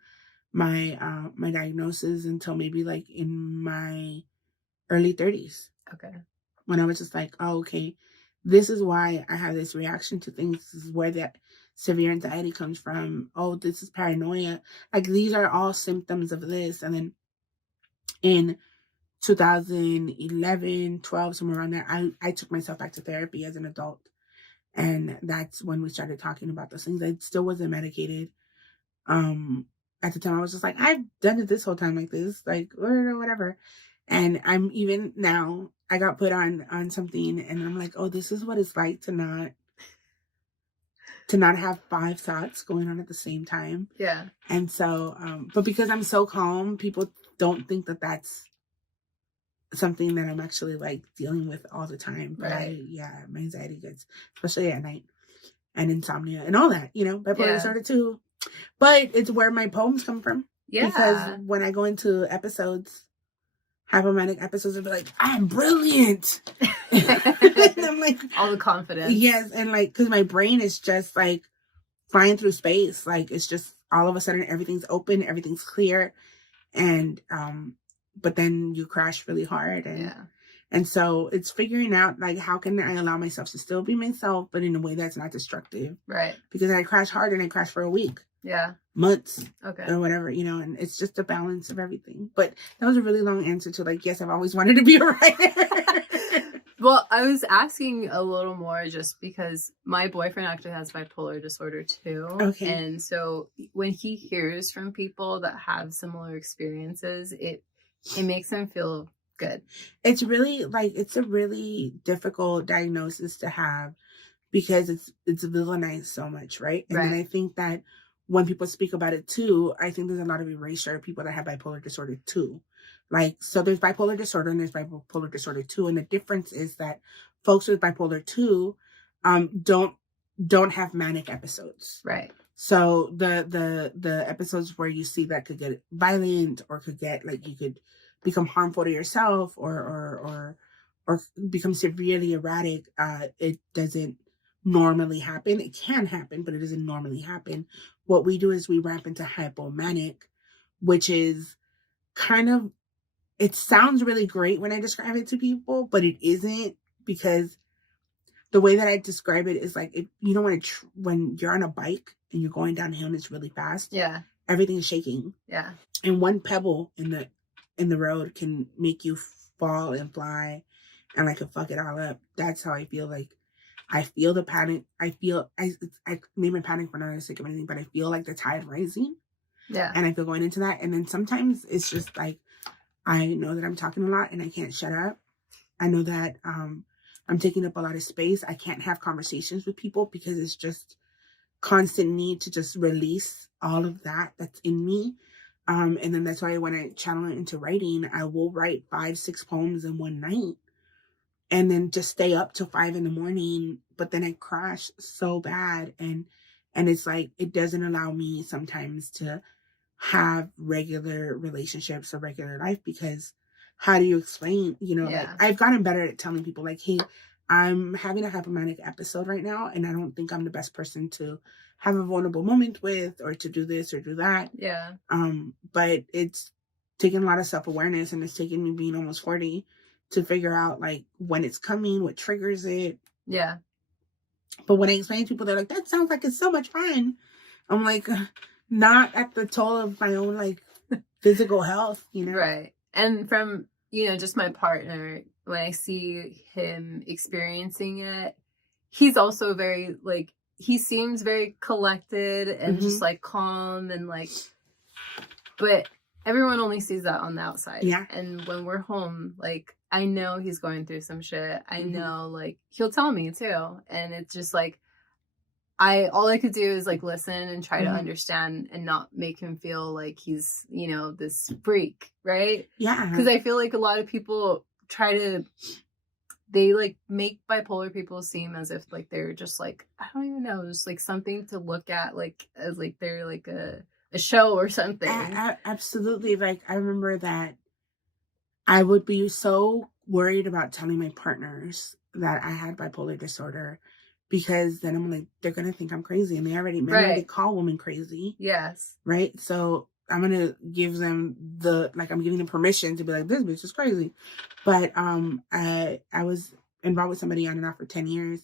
my my diagnosis until maybe like in my early 30s. Okay. When I was just like, oh, okay, this is why I have this reaction to things. This is where that severe anxiety comes from. Oh, this is paranoia. Like, these are all symptoms of this. And then in 2011, 12, somewhere around there, I took myself back to therapy as an adult. And that's when we started talking about those things. I still wasn't medicated. At the time, I was just like, I've done it this whole time like this, like, or whatever. And I'm even now, I got put on something and I'm like, oh, this is what it's like to not have 5 thoughts going on at the same time. Yeah. And so, but because I'm so calm, people don't think that that's something that I'm actually like dealing with all the time. But right. My anxiety gets, especially at night, and insomnia and all that, bipolar disorder too. But it's where my poems come from. Yeah. Because when I go into episodes, hypomanic episodes and be like, I'm brilliant. And I'm like, all the confidence. Yes. And like, because my brain is just like flying through space. Like, it's just all of a sudden everything's open, everything's clear. And, but then you crash really hard. And so it's figuring out, like, how can I allow myself to still be myself, but in a way that's not destructive? Right. Because I crash hard and I crash for a week. Yeah. Months. Okay. Or whatever, you know, and it's just a balance of everything. But that was a really long answer to, like, yes, I've always wanted to be a writer. Well, I was asking a little more just because my boyfriend actually has bipolar disorder too. Okay. And so when he hears from people that have similar experiences, it makes him feel good. It's really like, it's a really difficult diagnosis to have because it's villainized so much, right? And then I think that when people speak about it too, I think there's a lot of erasure of people that have bipolar disorder too. Like, so there's bipolar disorder and there's bipolar disorder 2. And the difference is that folks with bipolar 2 don't have manic episodes. Right. So the episodes where you see that could get violent or could get, like, you could become harmful to yourself or become severely erratic, it doesn't normally happen. It can happen, but it doesn't normally happen. What we do is we ramp into hypomanic, which is kind of, it sounds really great when I describe it to people, but it isn't, because the way that I describe it is like, if you know, when you're on a bike and you're going downhill and it's really fast, everything is shaking, and one pebble in the road can make you fall and fly, and like, fuck it all up. That's how I feel. Like, I feel the panic. I name it panic for not the sake of anything, but I feel like the tide rising, and I feel going into that, and then sometimes it's just like, I know that I'm talking a lot and I can't shut up. I know that I'm taking up a lot of space. I can't have conversations with people because it's just constant need to just release all of that that's in me. And then that's why when I channel it into writing, I will write 5-6 poems in one night and then just stay up till 5 a.m. But then I crash so bad. And it's like, it doesn't allow me sometimes to have regular relationships or regular life, because how do you explain, you know, like, I've gotten better at telling people, like, hey, I'm having a hypomanic episode right now, and I don't think I'm the best person to have a vulnerable moment with, or to do this or do that. But it's taken a lot of self-awareness, and it's taken me being almost 40 to figure out, like, when it's coming, what triggers it. But when I explain to people, they're like, that sounds like it's so much fun. I'm like, not at the toll of my own, like, physical health, you know? Right. And from, you know, just my partner, when I see him experiencing it, he's also very, like, he seems very collected and just, like, calm and, like, but everyone only sees that on the outside. And when we're home, like, I know he's going through some shit. I know, like, he'll tell me too. And it's just like, all I could do is, like, listen and try to understand and not make him feel like he's, you know, this freak, right? Because I feel like a lot of people they, like, make bipolar people seem as if, like, they're just, like, I don't even know, just, like, something to look at, like, as, like, they're, like, a show or something. Absolutely. Like, I remember that I would be so worried about telling my partners that I had bipolar disorder, because then I'm like, they're going to think I'm crazy. And men already call women crazy. Right? So I'm going to give them I'm giving them permission to be like, this bitch is crazy. But I was involved with somebody on and off for 10 years.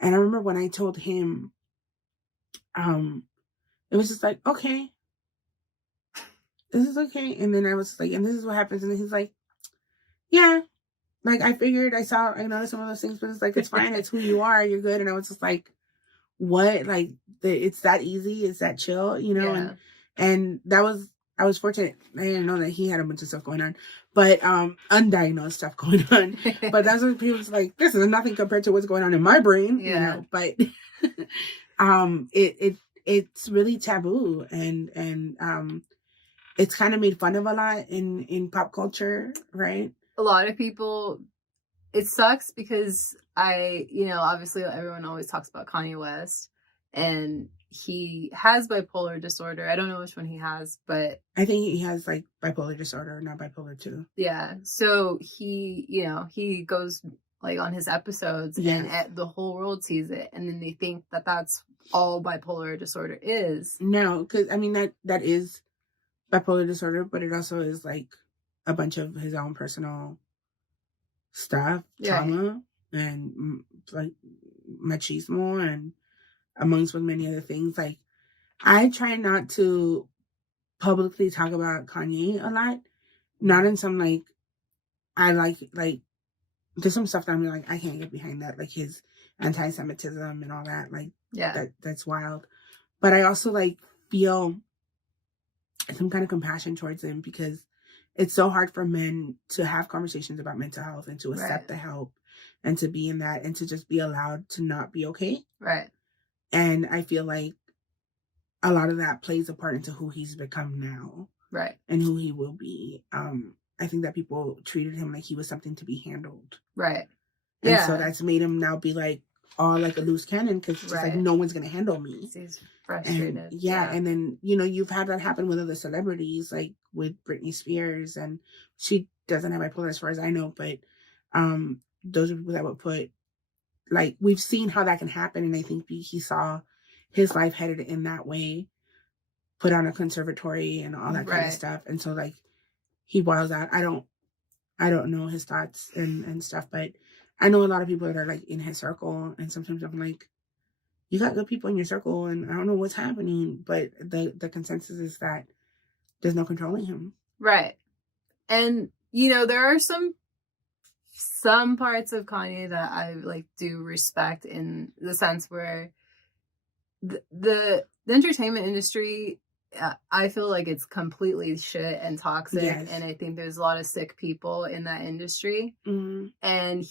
And I remember when I told him, it was just like, okay, this is okay. And then I was like, and this is what happens. And then he's like, yeah. Like, I figured, I noticed some of those things, but it's like, it's fine. It's who you are. You're good. And I was just like, what? Like, it's that easy. It's that chill, you know? And I was fortunate. I didn't know that he had a bunch of stuff going on, but, undiagnosed stuff going on. But that's what people was like, this is nothing compared to what's going on in my brain, you know? But, it's really taboo. And it's kind of made fun of a lot in pop culture, right? A lot of people, it sucks because you know, obviously everyone always talks about Kanye West, and he has bipolar disorder. I don't know which one he has, but I think he has like bipolar disorder, not bipolar 2. yeah. So he goes like on his episodes, Yes. and the whole world sees it, and then they think that that's all bipolar disorder is. No, because I mean that is bipolar disorder, but it also is like a bunch of his own personal stuff, trauma, and like machismo, and amongst with many other things. Like, I try not to publicly talk about Kanye a lot. Not in some like, I like there's some stuff that I'm like, I can't get behind that, like his anti-Semitism and all that. Like, that's wild. But I also like feel some kind of compassion towards him, because it's so hard for men to have conversations about mental health and to accept the help and to be in that and to just be allowed to not be okay. Right. And I feel like a lot of that plays a part into who he's become now. Right. And who he will be. I think that people treated him like he was something to be handled. Right. And so that's made him now be like all like a loose cannon, because it's just like, no one's going to handle me. He's frustrated. And, and then, you've had that happen with other celebrities, like with Britney Spears, and she doesn't have bipolar as far as I know, but those are people that would put, like, we've seen how that can happen, and I think he saw his life headed in that way, put on a conservatory and all that kind of stuff, and so like he boils out. I don't know his thoughts and stuff, but I know a lot of people that are like in his circle, and sometimes I'm like, you got good people in your circle, and I don't know what's happening, but the consensus is that there's no controlling him. Right. And there are some parts of Kanye that I like do respect, in the sense where the entertainment industry, I feel like it's completely shit and toxic, and I think there's a lot of sick people in that industry. Mm-hmm. And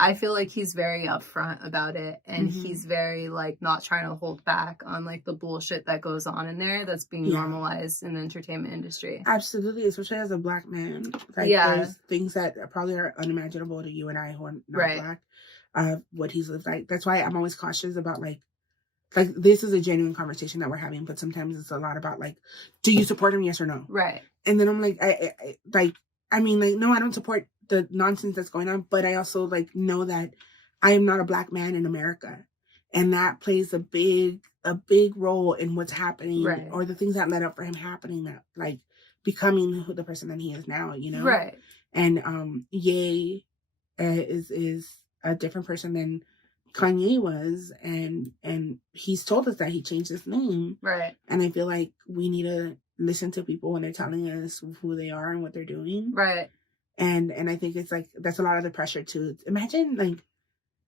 I feel like he's very upfront about it, and he's very like not trying to hold back on like the bullshit that goes on in there that's being normalized in the entertainment industry. Absolutely, especially as a Black man. Like, there's things that probably are unimaginable to you and I who are not Black. What he's lived like. That's why I'm always cautious about like this is a genuine conversation that we're having, but sometimes it's a lot about like, do you support him? Yes or no? Right. And then I'm like, I mean, no, I don't support the nonsense that's going on, but I also like know that I am not a Black man in America, and that plays a big role in what's happening, or the things that led up for him happening, that like becoming the person that he is now, Right. And Ye is a different person than Kanye was, and he's told us that he changed his name. Right. And I feel like we need to listen to people when they're telling us who they are and what they're doing. Right. And I think it's like, that's a lot of the pressure too. Imagine like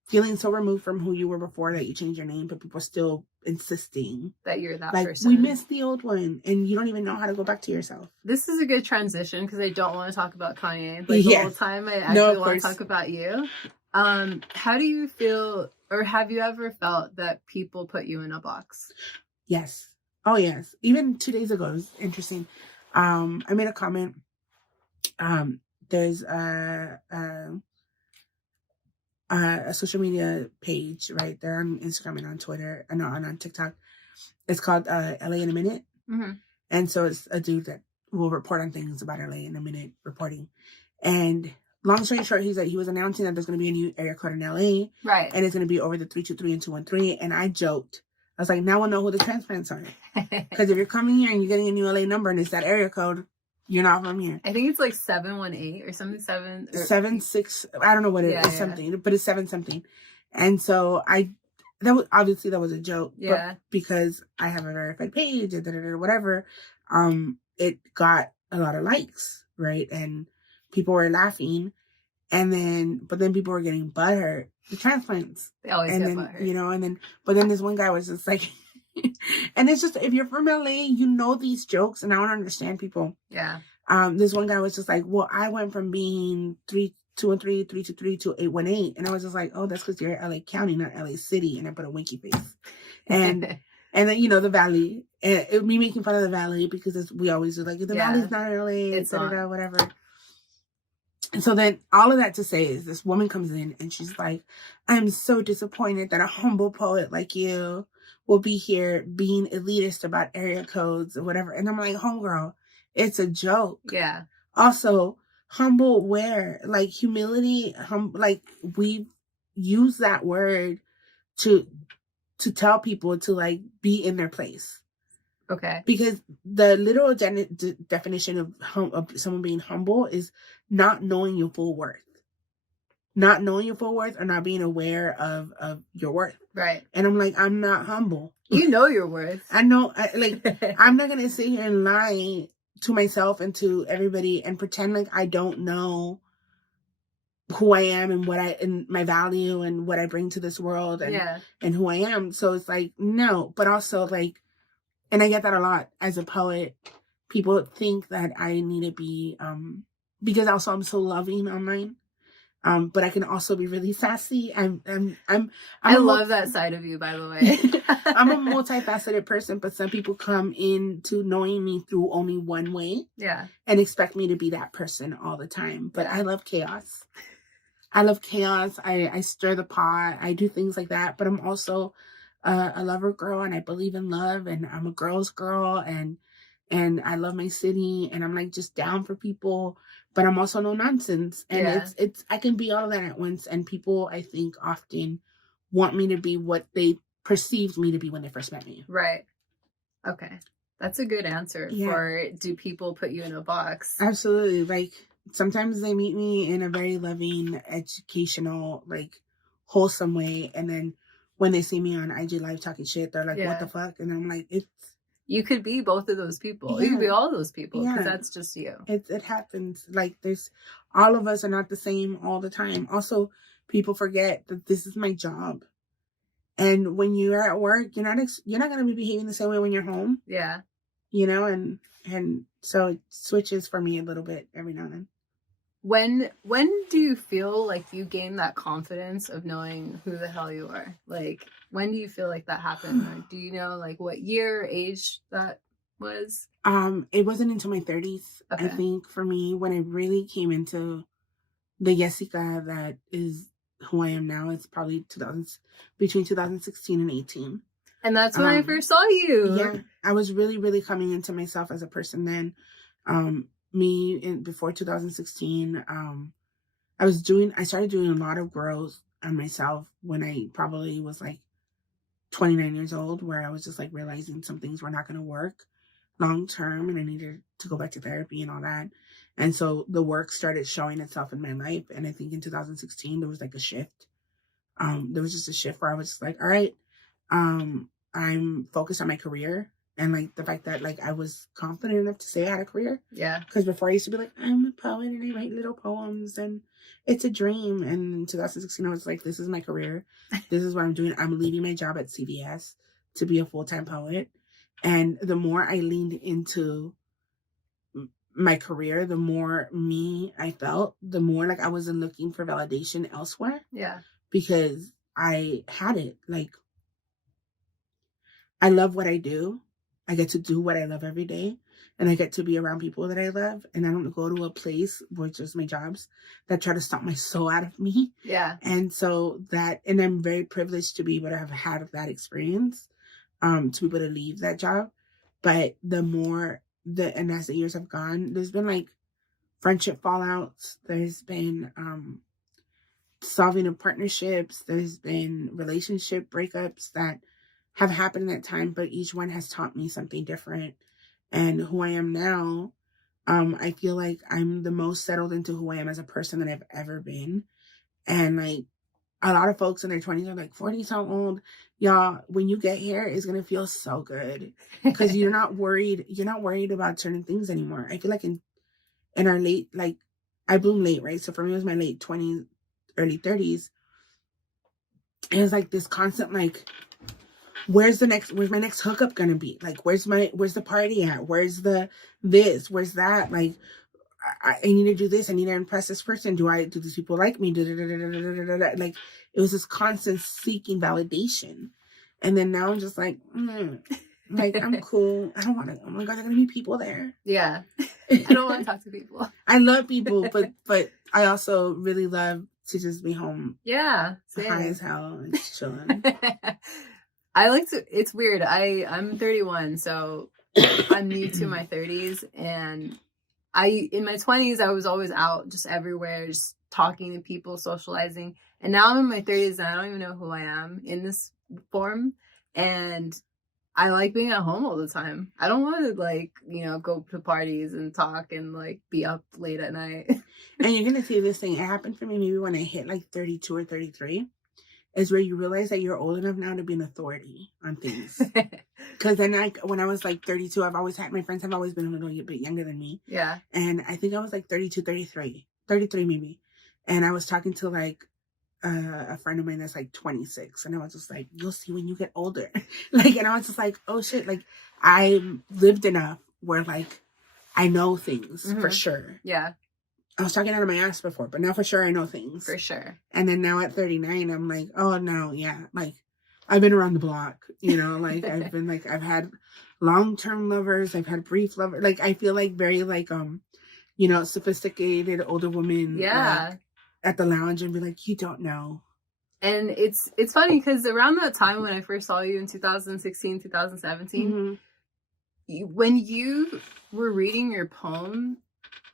feeling so removed from who you were before that you changed your name, but people still insisting that you're that like, person. We missed the old one, and you don't even know how to go back to yourself. This is a good transition, because I don't want to talk about Kanye. Like the whole time, I actually want to talk about you. How do you feel, or have you ever felt that people put you in a box? Yes. Oh, yes. Even 2 days ago, it was interesting. I made a comment. There's a social media page, right? They're on Instagram and on Twitter, and on TikTok. It's called LA in a Minute. Mm-hmm. And so it's a dude that will report on things about LA in a minute, reporting. And long story short, he was announcing that there's going to be a new area code in LA. Right. And it's going to be over the 323 and 213. And I joked. I was like, now we'll know who the transplants are. Because if you're coming here and you're getting a new LA number and it's that area code, you're not from here. I think it's like 718 or something. 76. I don't know what it is. Something, but it's 7 something. And so that was a joke. Yeah. But because I have a verified page and whatever, it got a lot of likes, right? And people were laughing, but then people were getting butthurt. The transplants. They always get butthurt. But then this one guy was just like, and it's just, if you're from LA, you know these jokes, and I don't understand people. Yeah. This one guy was just like, well, I went from being 323, 323 to 818, and I was just like, oh, that's because you're LA County, not LA City, and I put a winky face, and and then the Valley, and me making fun of the Valley, because we always do like, the Valley's not LA, it's not. whatever. And so then all of that to say is this woman comes in and she's like, I'm so disappointed that a humble poet like you will be here being elitist about area codes or whatever. And I'm like, homegirl, it's a joke. Yeah. Also, humble where? Like humility, like we use that word to tell people to like be in their place. Okay. Because the literal definition of someone being humble is not knowing your full worth. Not knowing your full worth or not being aware of your worth. Right. And I'm like, I'm not humble. You know your worth. I know, I'm not going to sit here and lie to myself and to everybody and pretend like I don't know who I am and and my value and what I bring to this world and who I am. So it's like, no, but also like, and I get that a lot as a poet. People think that I need to be, because also I'm so loving online. But I can also be really sassy. I love that side of you, by the way. I'm a multifaceted person, but some people come into knowing me through only one way. Yeah. And expect me to be that person all the time. But I love chaos. I stir the pot. I do things like that. But I'm also a lover girl, and I believe in love, and I'm a girl's girl, and I love my city, and I'm like just down for people, but I'm also no nonsense. And it's I can be all of that at once. And people, I think, often want me to be what they perceived me to be when they first met me. Right. Okay. That's a good answer for, do people put you in a box? Absolutely. Like sometimes they meet me in a very loving, educational, like wholesome way. And then when they see me on IG Live talking shit, they're like, what the fuck? And I'm like, you could be both of those people. You could be all those people because that's just you. It happens. Like all of us are not the same all the time. Also, people forget that this is my job. And when you're at work, you're not going to be behaving the same way when you're home. Yeah. You know, and so it switches for me a little bit every now and then. When do you feel like you gain that confidence of knowing who the hell you are? Like, when do you feel like that happened? Or do you know like what year or age that was? It wasn't until my 30s, I think, for me, when I really came into the Yesika that is who I am now. It's probably between 2016 and 18. And that's when I first saw you. Yeah, I was really, really coming into myself as a person then. Before 2016, I started doing a lot of growth on myself when I probably was like 29 years old, where I was just like realizing some things were not going to work long term and I needed to go back to therapy and all that. And so the work started showing itself in my life. And I think in 2016, there was like a shift. There was just a shift where I was just like, all right, I'm focused on my career. And like the fact that like I was confident enough to say I had a career. Yeah. Because before I used to be like, I'm a poet and I write little poems and it's a dream. And in 2016, I was like, this is my career. This is what I'm doing. I'm leaving my job at CVS to be a full-time poet. And the more I leaned into my career, the more me I felt, the more like I wasn't looking for validation elsewhere. Yeah. Because I had it. Like, I love what I do. I get to do what I love every day. And I get to be around people that I love. And I don't go to a place, which is my jobs, that try to suck my soul out of me. Yeah. And so and I'm very privileged to be able to have had that experience, to be able to leave that job. But and as the years have gone, there's been like friendship fallouts. There's been solving of partnerships. There's been relationship breakups that have happened in that time, but each one has taught me something different. And who I am now, I feel like I'm the most settled into who I am as a person that I've ever been. And like a lot of folks in their 20s are like, 40 so old. Y'all, when you get here, it's going to feel so good because you're not worried about certain things anymore. I feel like in our late, like I bloom late, right? So for me, it was my late 20s, early 30s. It was like this constant, like, where's my next hookup gonna be? Like, where's the party at? Where's where's that? Like, I need to do this. I need to impress this person. Do these people like me? Like, it was this constant seeking validation. And then now I'm just like, Like, I'm cool. I don't want to. Oh my God, there are gonna be people there. Yeah, I don't want to talk to people. I love people, but I also really love to just be home. Yeah, high as hell and just chilling. I like to. It's weird. I'm 31, so I'm new to my 30s, and in my 20s I was always out, just everywhere, just talking to people, socializing. And now I'm in my 30s and I don't even know who I am in this form. And I like being at home all the time. I don't want to, like, you know, go to parties and talk and, like, be up late at night. And you're going to see this thing. It happened for me maybe when I hit, like, 32 or 33. Is where you realize that you're old enough now to be an authority on things. Because then, when I was, like, 32, my friends have always been a little bit younger than me. Yeah. And I think I was, like, 32, 33 maybe. And I was talking to, like, a friend of mine that's like 26, and I was just like, you'll see when you get older. Like, and I was just like, oh shit, like, I lived enough where, like, I know things for sure. Yeah. I was talking out of my ass before, but now for sure I know things. For sure. And then now at 39, I'm like, oh no, yeah, like, I've been around the block, you know, like, I've had long-term lovers, I've had brief lovers, like, I feel like very, like, you know, sophisticated older woman. Yeah. Like, at the lounge and be like, you don't know. And it's funny because around that time when I first saw you in 2016, 2017, when you were reading your poem,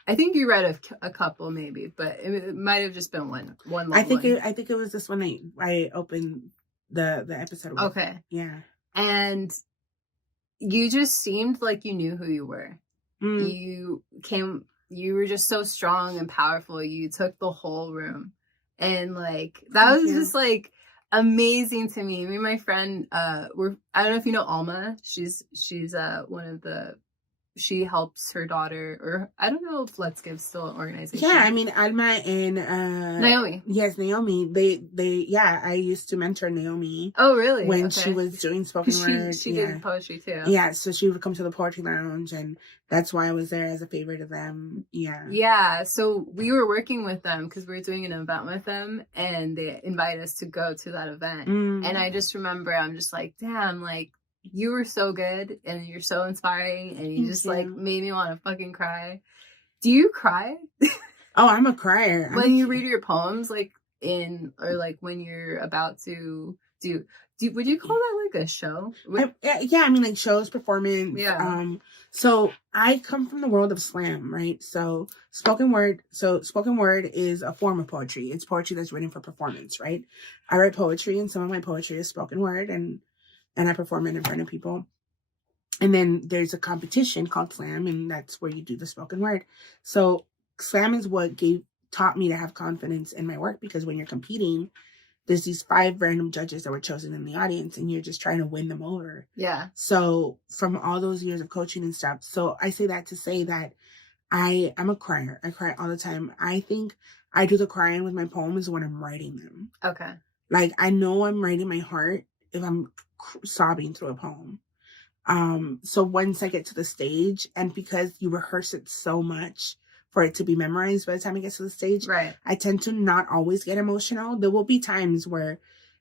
I think you read a couple maybe, but it might have just been one. I think it was this one I opened the episode with. Okay. Yeah. And you just seemed like you knew who you were. You were just so strong and powerful. You took the whole room. And, like, that was just, like, amazing to me. Me and my friend, I don't know if you know Alma. She's one of the, she helps her daughter, or I don't know if Let's Give still an organization. Yeah, I mean, Alma and Naomi. Yes, Naomi. They I used to mentor Naomi. Oh, really? When she was doing spoken word. She did poetry too. Yeah, so she would come to the poetry lounge, and that's why I was there as a favor to them. Yeah. Yeah, so we were working with them because we were doing an event with them, and they invited us to go to that event. And I just remember, I'm just like, damn, like, you were so good and you're so inspiring, and you just like made me want to fucking cry. Do you cry? Oh, I'm a crier. When you read your poems, like or like when you're about to would you call that like a show? Yeah, I mean, like, shows, performance. Yeah. So I come from the world of slam, right? So spoken word is a form of poetry. It's poetry that's written for performance, right? I write poetry, and some of my poetry is spoken word, and I perform it in front of people. And then there's a competition called slam, and that's where you do the spoken word. So slam is what taught me to have confidence in my work, because when you're competing, there's these 5 random judges that were chosen in the audience, and you're just trying to win them over. Yeah. So from all those years of coaching and stuff, so I say that to say that I'm a crier. I cry all the time. I think I do the crying with my poems when I'm writing them. Okay. Like, I know I'm writing my heart if I'm sobbing through a poem. So once I get to the stage, and because you rehearse it so much for it to be memorized by the time it gets to the stage, right, I tend to not always get emotional. There will be times where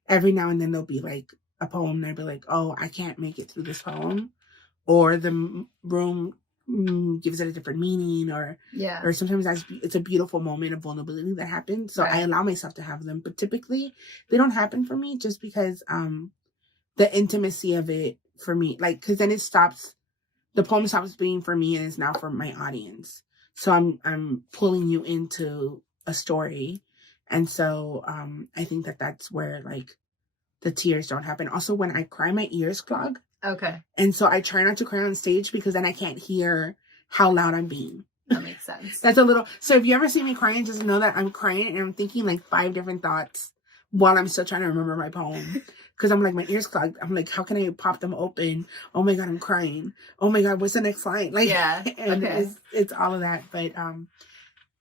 every now and then there'll be like a poem and I'll be like, oh, I can't make it through this poem, or the room gives it a different meaning, or sometimes it's a beautiful moment of vulnerability that happens. So I allow myself to have them, but typically they don't happen for me, just because the intimacy of it for me, like, because then the poem stops being for me and is now for my audience. So I'm pulling you into a story, and so I think that's where, like, the tears don't happen. Also, when I cry, my ears clog. Okay. And so I try not to cry on stage, because then I can't hear how loud I'm being. That makes sense. So if you ever see me crying, just know that I'm crying and I'm thinking like 5 different thoughts while I'm still trying to remember my poem. Because I'm like, my ears clogged. I'm like, how can I pop them open? Oh my God, I'm crying. Oh my God, what's the next line? Like, yeah. And it's all of that. But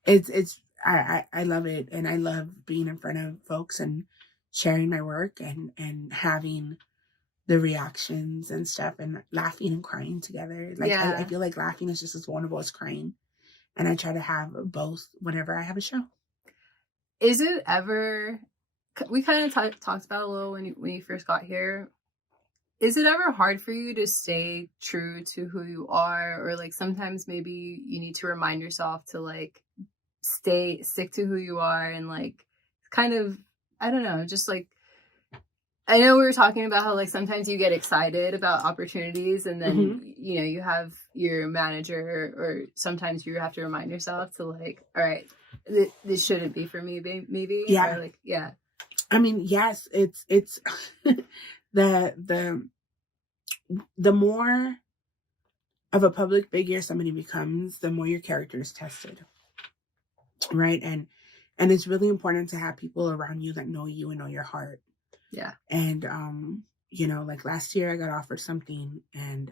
I love it. And I love being in front of folks and sharing my work and having the reactions and stuff, and laughing and crying together. Like, I feel like laughing is just as vulnerable as crying. And I try to have both whenever I have a show. Is it ever... We kind of talked about it a little when you first got here. Is it ever hard for you to stay true to who you are? Or like sometimes maybe you need to remind yourself to like stick to who you are and like kind of, I don't know, just like, I know we were talking about how like sometimes you get excited about opportunities and then you know you have your manager, or sometimes you have to remind yourself to like, all right, this shouldn't be for me, maybe. Yeah. Or like, yeah. I mean, yes, it's the more of a public figure somebody becomes, the more your character is tested, right? And it's really important to have people around you that know you and know your heart. Yeah. And you know, like last year I got offered something, and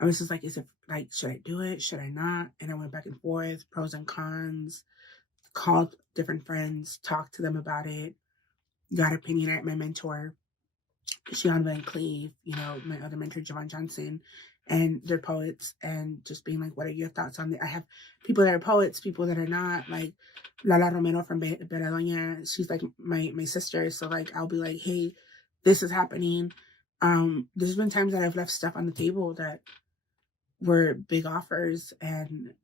I was just like, is it like, should I do it? Should I not? And I went back and forth, pros and cons, called different friends, talked to them about it, got opinion at my mentor, Shion Van Cleve, you know, my other mentor, Javon Johnson, and they're poets, and just being like, what are your thoughts on it? I have people that are poets, people that are not, like Lala Romero from Beradoña. She's like my sister. So like, I'll be like, hey, this is happening. There's been times that I've left stuff on the table that were big offers. And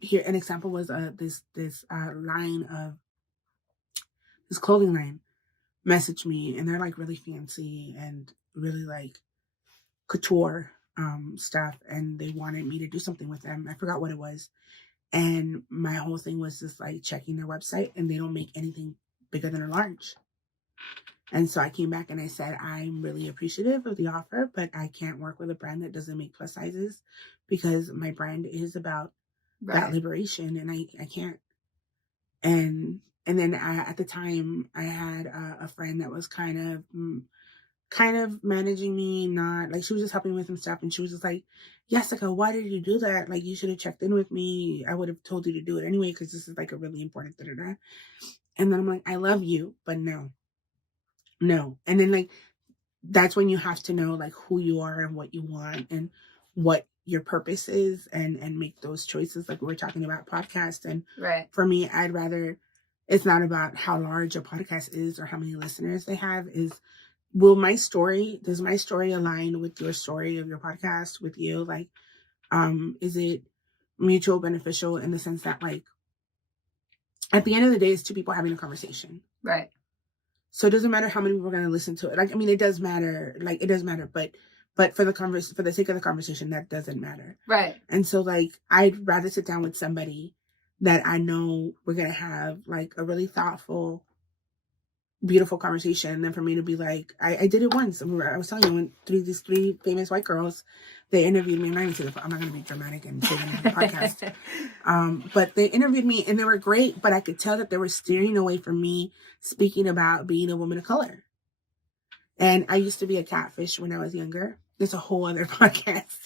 here, an example was this line of this clothing line messaged me, and they're like really fancy and really like couture stuff, and they wanted me to do something with them. I forgot what it was. And my whole thing was just like checking their website, and they don't make anything bigger than a large. And so I came back and I said, I'm really appreciative of the offer, but I can't work with a brand that doesn't make plus sizes, because my brand is about that liberation, and I can't. And then at the time I had a friend that was kind of managing me, not like, she was just helping me with some stuff, and she was just like, Yesika, why did you do that? Like, you should have checked in with me. I would have told you to do it anyway, because this is like a really important da-da-da. And then I'm like, I love you, but no. And then like, that's when you have to know like who you are and what you want and what your purpose is, and make those choices. Like we were talking about podcast, and for me, I'd rather, it's not about how large a podcast is or how many listeners they have, is does my story align with your story of your podcast, with you? Like, is it mutual beneficial in the sense that like, at the end of the day, it's two people having a conversation. Right. So it doesn't matter how many people are going to listen to it. Like, I mean, it does matter. Like, it does matter, but for the sake of the conversation, that doesn't matter. Right. And so like, I'd rather sit down with somebody that I know we're going to have like a really thoughtful, beautiful conversation than for me to be like, I did it once. I was telling you, when these three famous white girls, they interviewed me, and I'm not going to be dramatic and say them on the podcast. But they interviewed me, and they were great, but I could tell that they were steering away from me speaking about being a woman of color. And I used to be a catfish when I was younger. There's a whole other podcast,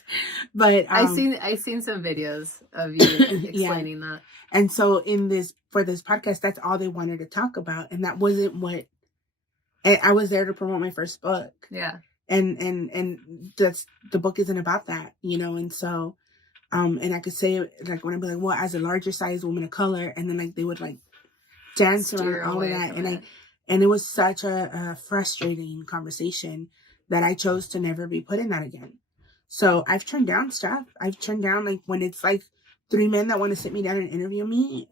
but I've seen some videos of you explaining that. And so for this podcast, that's all they wanted to talk about, and that wasn't what. And I was there to promote my first book. Yeah. And that's, the book isn't about that, you know. And so, and I could say, like, when I'd be like, well, as a larger size woman of color, and then like they would like dance around all of that, and it was such a frustrating conversation that I chose to never be put in that again. So I've turned down stuff. I've turned down, like, when it's like 3 men that want to sit me down and interview me.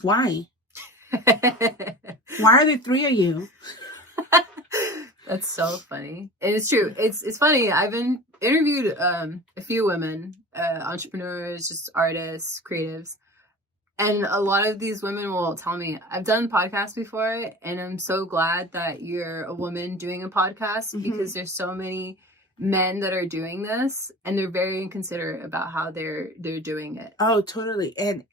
Why? Why are there 3 of you? That's so funny. And it's true. It's funny. I've been interviewed a few women, entrepreneurs, just artists, creatives. And a lot of these women will tell me, I've done podcasts before, and I'm so glad that you're a woman doing a podcast, because there's so many men that are doing this, and they're very inconsiderate about how they're doing it. Oh, totally. And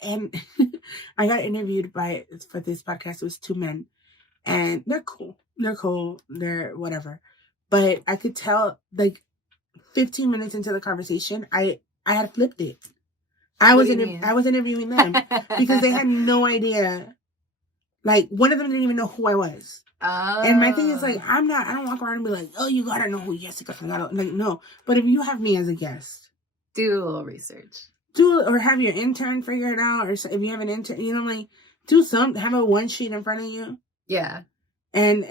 I got interviewed for this podcast. It was 2 men, and they're cool. They're whatever. But I could tell, like, 15 minutes into the conversation, I had flipped it. I was interviewing them because they had no idea. Like, one of them didn't even know who I was. Oh. And my thing is, like, I don't walk around and be like, oh, you gotta know who Yesika Salgado. Like, no. But if you have me as a guest, do a little research. Or have your intern figure it out. Or if you have an intern, you know, like, do something. Have a one sheet in front of you. Yeah. And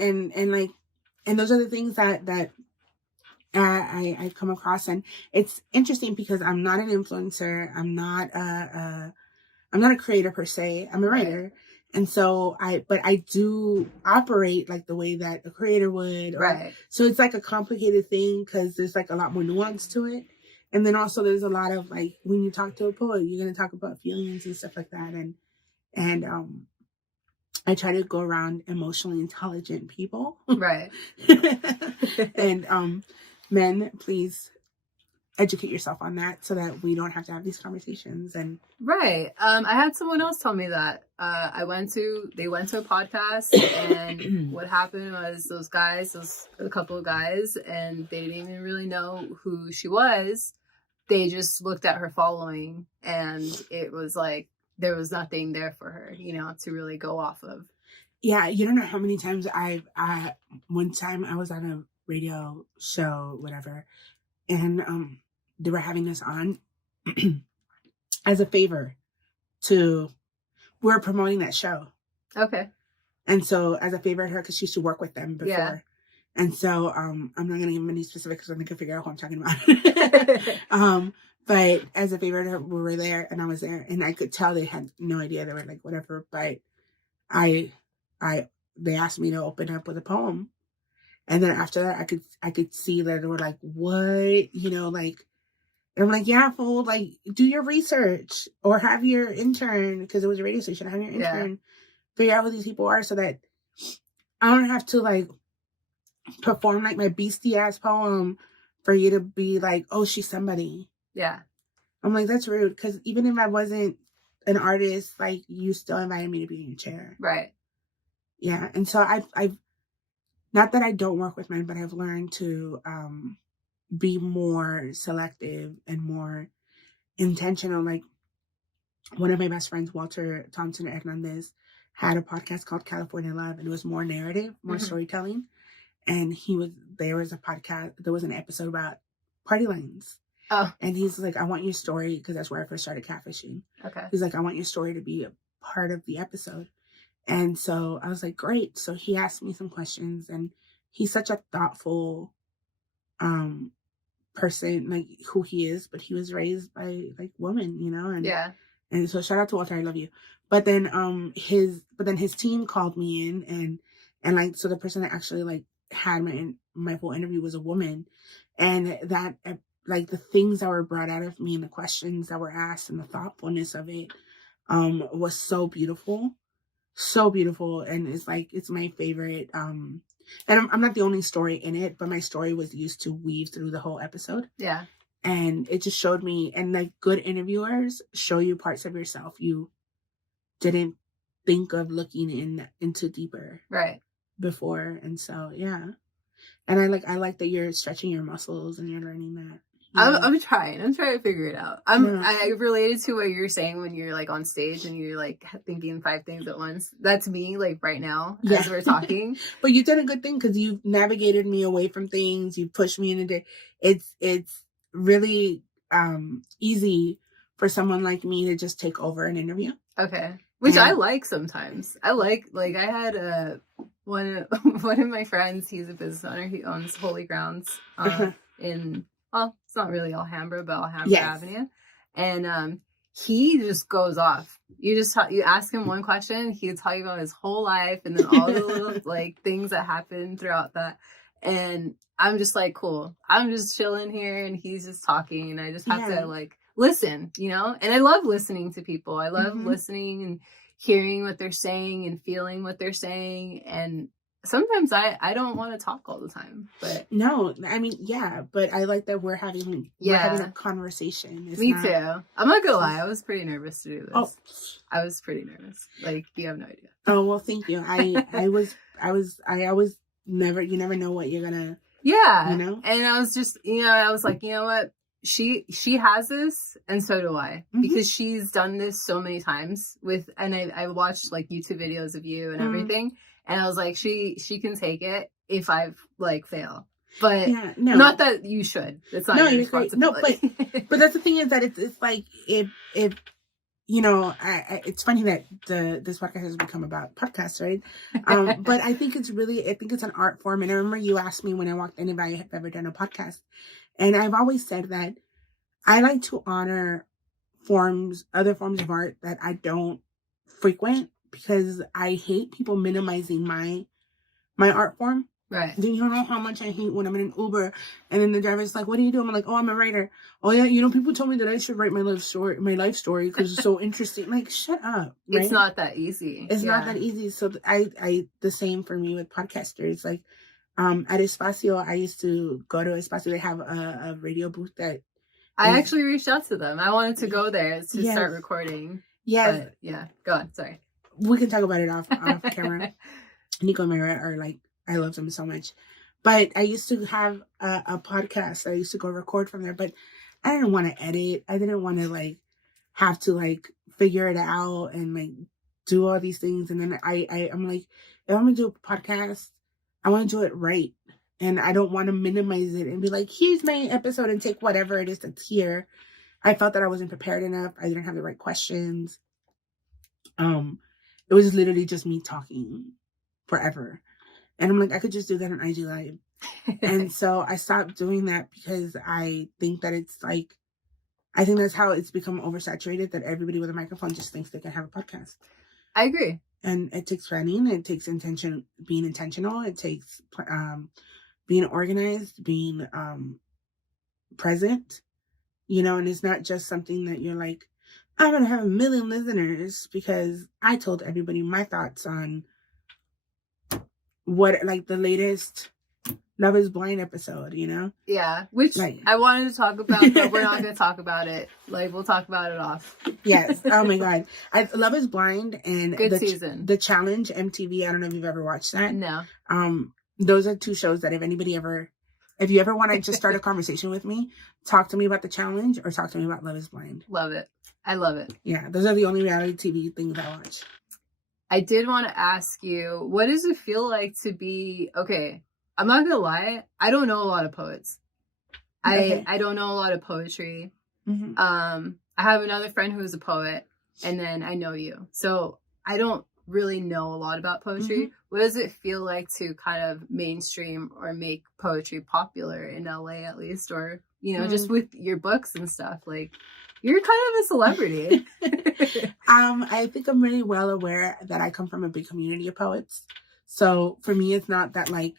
those are the things that I come across, and it's interesting because I'm not an influencer. I'm not a creator per se. I'm a writer. And so but I do operate like the way that a creator would. So it's like a complicated thing because there's like a lot more nuance to it. And then also there's a lot of like, when you talk to a poet, you're going to talk about feelings and stuff like that. And I try to go around emotionally intelligent people. Right. And men, please educate yourself on that so that we don't have to have these conversations. And right. I had someone else tell me that. They went to a podcast, and what happened was a couple of guys, and they didn't even really know who she was. They just looked at her following, and it was like there was nothing there for her, to really go off of. Yeah, you don't know how many times one time I was on a radio show, whatever, and they were having us on as a favor we're promoting that show. Okay. And so as a favor to her, because she used to work with them before. Yeah. And so I'm not going to give them any specifics so they can figure out who I'm talking about. But as a favor to her, we were there, and I was there, and I could tell they had no idea. They were like, whatever. But they asked me to open up with a poem. And then after that, I could see that they were like, what? And I'm like, yeah, fool, like, do your research or have your intern, because it was a radio station, have your intern figure out who these people are so that I don't have to, like, perform, like, my beastie-ass poem for you to be like, oh, she's somebody. Yeah. I'm like, that's rude, because even if I wasn't an artist, like, you still invited me to be in your chair. Right. Yeah, and so I've not that I don't work with men, but I've learned to be more selective and more intentional. Like, one of my best friends, Walter Thompson Hernandez, had a podcast called California Love, and it was more narrative, more storytelling. And there was an episode about party lines. Oh. And he's like, I want your story, because that's where I first started catfishing. Okay. He's like, I want your story to be a part of the episode. And so I was like, great. So he asked me some questions, and he's such a thoughtful person, like who he is, but he was raised by like women, and yeah. And so shout out to Walter, I love you. But then his team called me in, and like, so the person that actually like had my full interview was a woman, and that like the things that were brought out of me and the questions that were asked and the thoughtfulness of it was so beautiful. So beautiful. And it's my favorite. And I'm not the only story in it, but my story was used to weave through the whole episode. Yeah. And it just showed me, and like good interviewers show you parts of yourself you didn't think of looking into deeper. Right. Before. And so, yeah. And I like that you're stretching your muscles and you're learning that. I'm trying to figure it out. I related to what you're saying when you're like on stage and you're like thinking 5 things at once. That's me like right now as we're talking. But you did a good thing, because you've navigated me away from things. You pushed me into it's really easy for someone like me to just take over an interview. Okay. Which I like sometimes. I like I had one of my friends, he's a business owner. He owns Holy Grounds in, well, it's not really Alhambra, but Alhambra Avenue. And he just goes off. You ask him one question, he'll tell you about his whole life and then all the little like things that happen throughout that. And I'm just like, cool. I'm just chilling here and he's just talking, and I just have to like listen, And I love listening to people. I love listening and hearing what they're saying and feeling what they're saying. And sometimes I don't want to talk all the time, but no, I mean, yeah, but I like that we're having a conversation. Me too. I'm not gonna lie, I was pretty nervous to do this. Oh. I was pretty nervous. Like, you have no idea. Oh, well, thank you. I always you never know what you're gonna. Yeah. And I was just, I was like, you know what? She has this, and so do I, because she's done this so many times and I watched like YouTube videos of you and everything. And I was like, she can take it if I like fail, but not that you should. It's not your responsibility. No, but that's the thing, is that it's like if you know, it's funny that this podcast has become about podcasts, right? But I think it's an art form. And I remember you asked me when I walked in if I have ever done a podcast. And I've always said that I like to honor other forms of art that I don't frequent, because I hate people minimizing my art form. Right. Do you know how much I hate when I'm in an Uber and then the driver's like, "What do you do?" I'm like, "Oh, I'm a writer." "Oh yeah, you know, people told me that I should write my life story because it's so interesting." Like, shut up. Right? It's not that easy. It's not that easy. So I the same for me with podcasters. Like, at Espacio, I used to go to Espacio. They have a radio booth that I actually reached out to them. I wanted to go there to start recording. Yes. But yeah, go on. Sorry. We can talk about it off camera. Nico and Mara are like, I love them so much. But I used to have a podcast. I used to go record from there, but I didn't want to edit. I didn't want to like have to like figure it out and like do all these things. And then I'm like, if I'm gonna do a podcast, I want to do it right. And I don't want to minimize it and be like, here's my episode and take whatever it is that's here. I felt that I wasn't prepared enough. I didn't have the right questions. It was literally just me talking forever. And I'm like, I could just do that on IG Live. And so I stopped doing that because I think that it's like, I think that's how it's become oversaturated, that everybody with a microphone just thinks they can have a podcast. I agree. And it takes planning. It takes being intentional. It takes being organized, being present, you know, and it's not just something that you're like, I'm going to have 1 million listeners because I told everybody my thoughts on what, like the latest Love is Blind episode, you know? Yeah, which like, I wanted to talk about, but we're not going to talk about it. Like, we'll talk about it off. Yes. Oh my God. Love is Blind and Good season. The Challenge, MTV. I don't know if you've ever watched that. No. Those are two shows that if you ever want to just start a conversation with me, talk to me about The Challenge or talk to me about Love is Blind. Love it. I love it. Yeah, those are the only reality TV things I watch. I did want to ask you, what does it feel like to be, okay, I'm not going to lie, I don't know a lot of poets. Okay. I don't know a lot of poetry. Mm-hmm. I have another friend who's a poet, and then I know you. So I don't really know a lot about poetry. Mm-hmm. What does it feel like to kind of mainstream or make poetry popular in LA at least, or, you know, just with your books and stuff? Like, you're kind of a celebrity. I think I'm really well aware that I come from a big community of poets. So for me, it's not that like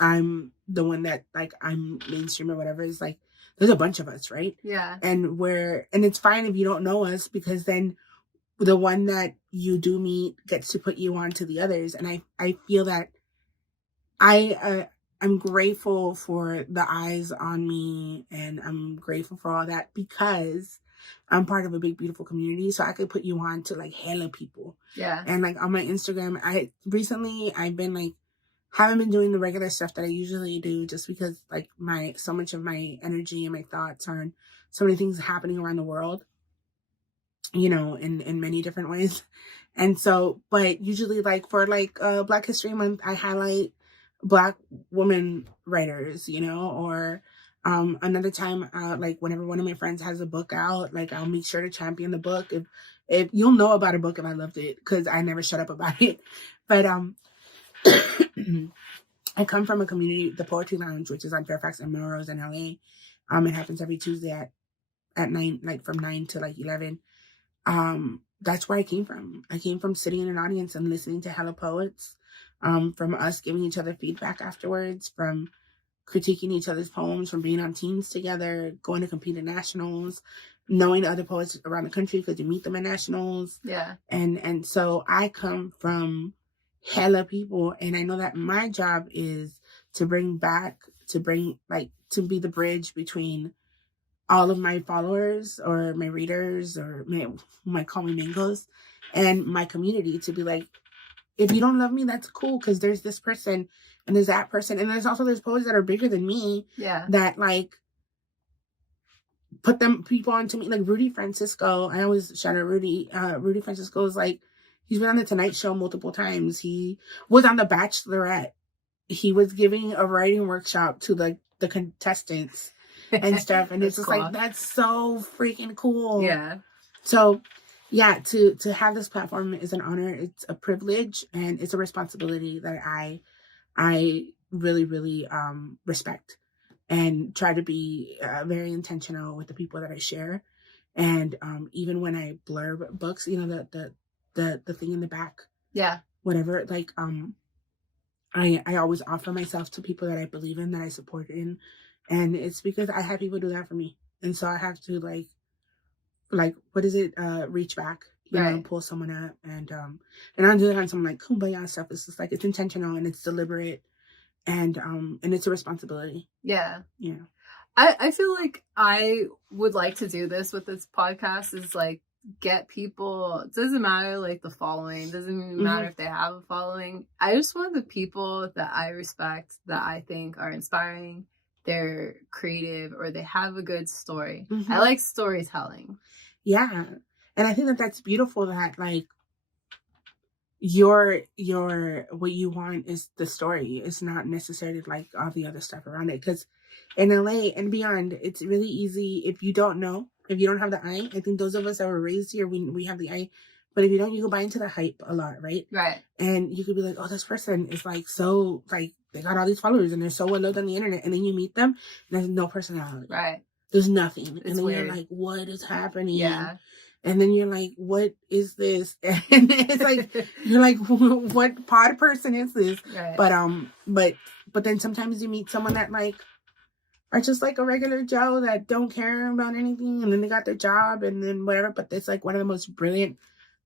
I'm the one that like I'm mainstream or whatever. It's like there's a bunch of us, right? Yeah. And it's fine if you don't know us, because then the one that you do meet gets to put you on to the others. And I feel that I'm grateful for the eyes on me, and I'm grateful for all that because I'm part of a big, beautiful community. So I could put you on to like hella people. Yeah. And like on my Instagram, I've been like, haven't been doing the regular stuff that I usually do just because like so much of my energy and my thoughts are on so many things happening around the world, you know, in many different ways. And so, but usually like for like Black History Month, I highlight Black women writers, you know, or another time, like whenever one of my friends has a book out, like I'll make sure to champion the book. If you'll know about a book if I loved it, because I never shut up about it. But I come from a community, the Poetry Lounge, which is on Fairfax and Melrose in LA. It happens every Tuesday at 9, like from 9 to like 11. That's where I came from. I came from sitting in an audience and listening to hella poets, from us giving each other feedback afterwards, from critiquing each other's poems, from being on teams together, going to compete in nationals, knowing other poets around the country because you meet them at nationals. Yeah. And so I come from hella people, and I know that my job is to be the bridge between all of my followers or my readers or who might call me mangoes and my community, to be like, if you don't love me, that's cool, because there's this person and there's that person, and there's poets that are bigger than me. Yeah. That like put people onto me, like Rudy Francisco. I always shout out Rudy. Rudy Francisco is like, he's been on the Tonight Show multiple times. He was on The Bachelorette. He was giving a writing workshop to like the contestants and stuff. And it's just cool. Like, that's so freaking cool. Yeah. So yeah, to have this platform is an honor. It's a privilege, and it's a responsibility that I really, really respect, and try to be very intentional with the people that I share. And even when I blurb books, you know, the thing in the back, Yeah. whatever, like I always offer myself to people that I believe in, that I support in, and it's because I have people do that for me, and so I have to like what is it, reach back, you know, Right. and pull someone up, and I don't do that on some like kumbaya stuff. It's just like it's intentional and it's deliberate, and it's a responsibility. Yeah. Yeah. I feel like I would like to do this with this podcast, is like get people, it doesn't matter like the following, doesn't even matter if they have a following. I just want the people that I respect, that I think are inspiring, they're creative, or they have a good story. I like storytelling. Yeah. And I think that that's beautiful, that like your what you want is the story. It's not necessarily like all the other stuff around it, because in LA and beyond, it's really easy if you don't know, if you don't have the eye. I think those of us that were raised here, we have the eye, but if you don't, you go buy into the hype a lot, right? Right. And you could be like, oh, this person is like so like they got all these followers and they're so well loved on the internet, and then you meet them and there's no personality. Right. There's nothing. It's and then weird. You're like, what is happening? Yeah. And then you're like, what is this? And it's like, you're like, what pod person is this? Right. But then sometimes you meet someone that like are just like a regular Joe that don't care about anything, and then they got their job and then whatever. But it's like one of the most brilliant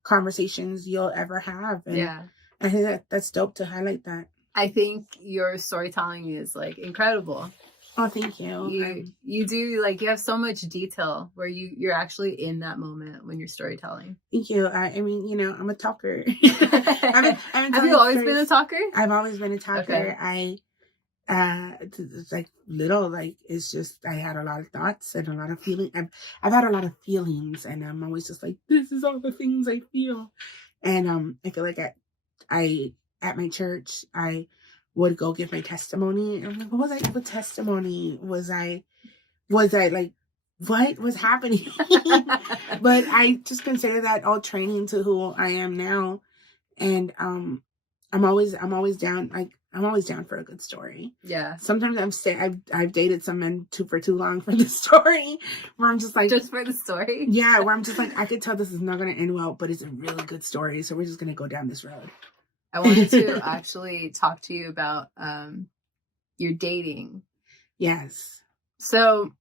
conversations you'll ever have. And Yeah. I think that's dope to highlight that. I think your storytelling is like incredible. Oh, thank you. You do, like, you have so much detail where you're actually in that moment when you're storytelling. Thank you. I mean, you know, I'm a talker. Have you always been a talker? I've always been a talker. Okay. It's like little, like it's just I had a lot of thoughts and a lot of feelings. I've had a lot of feelings, and I'm always just like, this is all the things I feel. And I feel like I at my church I would go give my testimony. And I'm like, what was I? What testimony was I? Was I like? What was happening? But I just consider that all training to who I am now, and I'm always down. Like I'm always down for a good story. Yeah. Sometimes I've dated some men for too long for the story, where I'm just like, just for the story. Yeah, where I'm just like, I could tell this is not going to end well, but it's a really good story, so we're just going to go down this road. I wanted to actually talk to you about your dating. Yes. So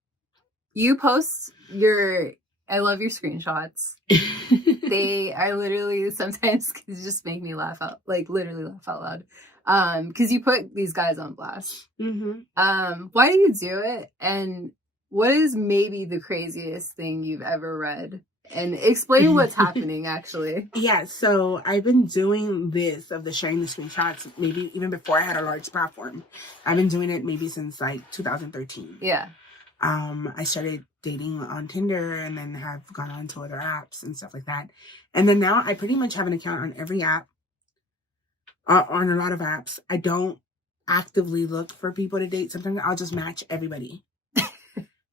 you post I love your screenshots. I literally sometimes just make me laugh out, like literally laugh out loud. Because you put these guys on blast. Why do you do it? And what is maybe the craziest thing you've ever read? And explain what's happening, actually. Yeah, so I've been doing this of the sharing the screenshots maybe even before I had a large platform. I've been doing it maybe since like 2013. Yeah. I started dating on Tinder and then have gone on to other apps and stuff like that. And then now I pretty much have an account on every app, on a lot of apps. I don't actively look for people to date. Sometimes I'll just match everybody.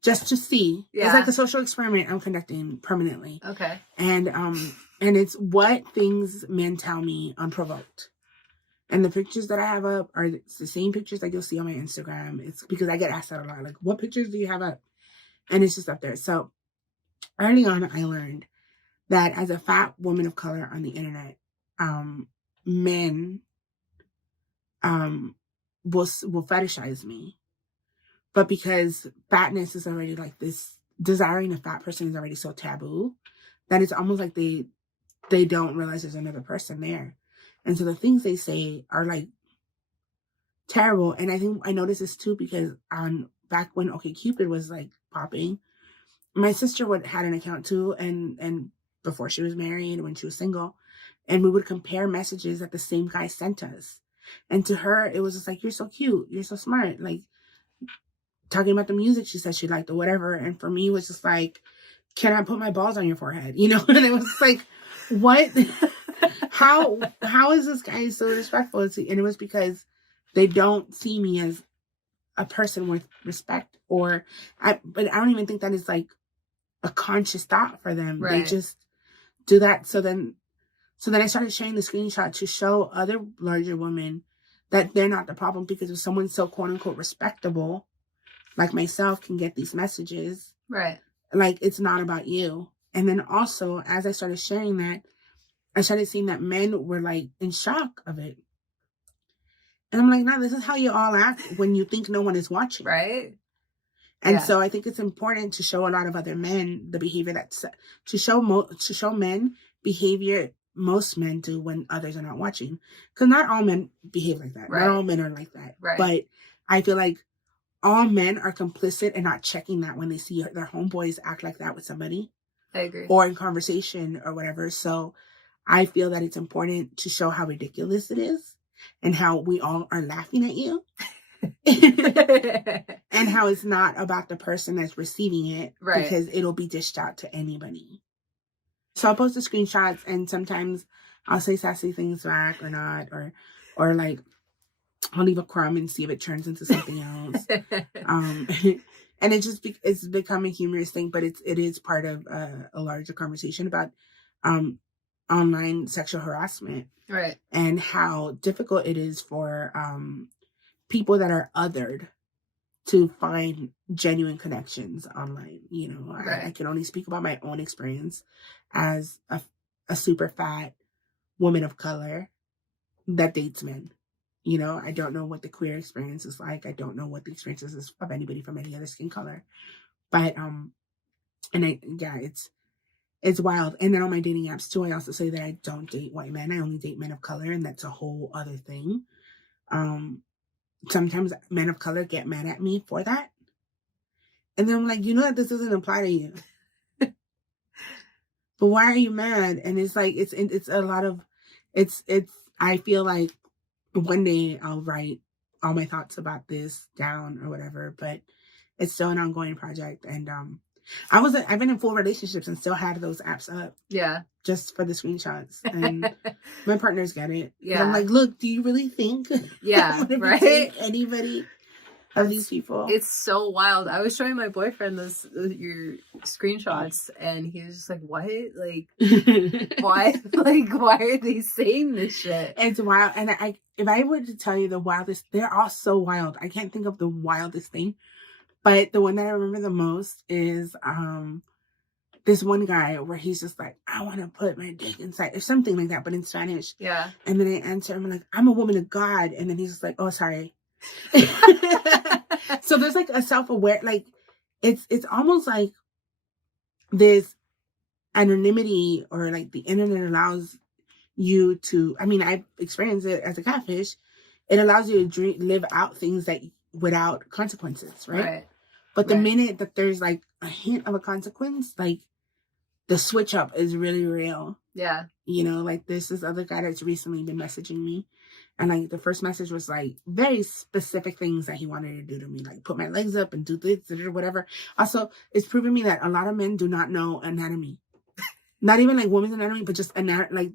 Just to see. Yeah. It's like a social experiment I'm conducting permanently. Okay. And it's what things men tell me unprovoked. And the pictures that I have up are the same pictures that you'll see on my Instagram. It's because I get asked that a lot. Like, what pictures do you have up? And it's just up there. So early on, I learned that as a fat woman of color on the internet, men will fetishize me. But because fatness is already like this, desiring a fat person is already so taboo that it's almost like they don't realize there's another person there. And so the things they say are like terrible. And I think I noticed this too because back when OkCupid was like popping, my sister had an account too, and before she was married, when she was single, and we would compare messages that the same guy sent us. And to her, it was just like, you're so cute, you're so smart, like talking about the music she said she liked or whatever. And for me, it was just like, can I put my balls on your forehead? You know? And it was like, what? How is this guy so respectful? And it was because they don't see me as a person with respect, but I don't even think that is like a conscious thought for them. Right. They just do that. So then I started sharing the screenshot to show other larger women that they're not the problem, because if someone so quote unquote respectable like myself can get these messages, right, like, it's not about you. And then also, as I started sharing that, I started seeing that men were like in shock of it. And I'm like, no, this is how you all act when you think no one is watching. right. And so I think it's important to show a lot of other men the behavior to show men behavior most men do when others are not watching. Because not all men behave like that. Right. Not all men are like that. Right. But I feel like all men are complicit and not checking that when they see their homeboys act like that with somebody. I agree. Or in conversation or whatever. So I feel that it's important to show how ridiculous it is and how we all are laughing at you. And how it's not about the person that's receiving it. Right. Because it'll be dished out to anybody. So I'll post the screenshots, and sometimes I'll say sassy things back or not. Or like, I'll leave a crumb and see if it turns into something else. And it's become a humorous thing, but it is part of a larger conversation about online sexual harassment. Right. And how difficult it is for people that are othered to find genuine connections online. You know, Right. I can only speak about my own experience as a super fat woman of color that dates men. You know, I don't know what the queer experience is like. I don't know what the experiences is of anybody from any other skin color. But it's wild. And then on my dating apps too, I also say that I don't date white men. I only date men of color, and that's a whole other thing. Sometimes men of color get mad at me for that. And then I'm like, you know that this doesn't apply to you. But why are you mad? And it's like, it's a lot of, I feel like one day I'll write all my thoughts about this down or whatever, but it's still an ongoing project. And I've been in full relationships and still had those apps up. Yeah. Just for the screenshots. And my partners get it. Yeah. I'm like, look, do you really think? Yeah, right? Anybody of these people? It's so wild. I was showing my boyfriend your screenshots, and he was just like, what? Like, why? Like, why are they saying this shit? It's wild. And if I were to tell you the wildest, they're all so wild. I can't think of the wildest thing. But the one that I remember the most is this one guy where he's just like, I want to put my dick inside, or something like that, but in Spanish. Yeah. And then I answer him, I'm like, I'm a woman of God. And then he's just like, oh, sorry. So there's like a self-aware, like, it's almost like this anonymity, or like the internet allows you to, I mean, I've experienced it as a catfish. It allows you to live out things that without consequences, right? But the minute that there's like a hint of a consequence, like, the switch up is really real. Yeah. You know, like this other guy that's recently been messaging me. And like the first message was like very specific things that he wanted to do to me. Like put my legs up and do this or whatever. Also, it's proven me that a lot of men do not know anatomy. Not even like women's anatomy, but just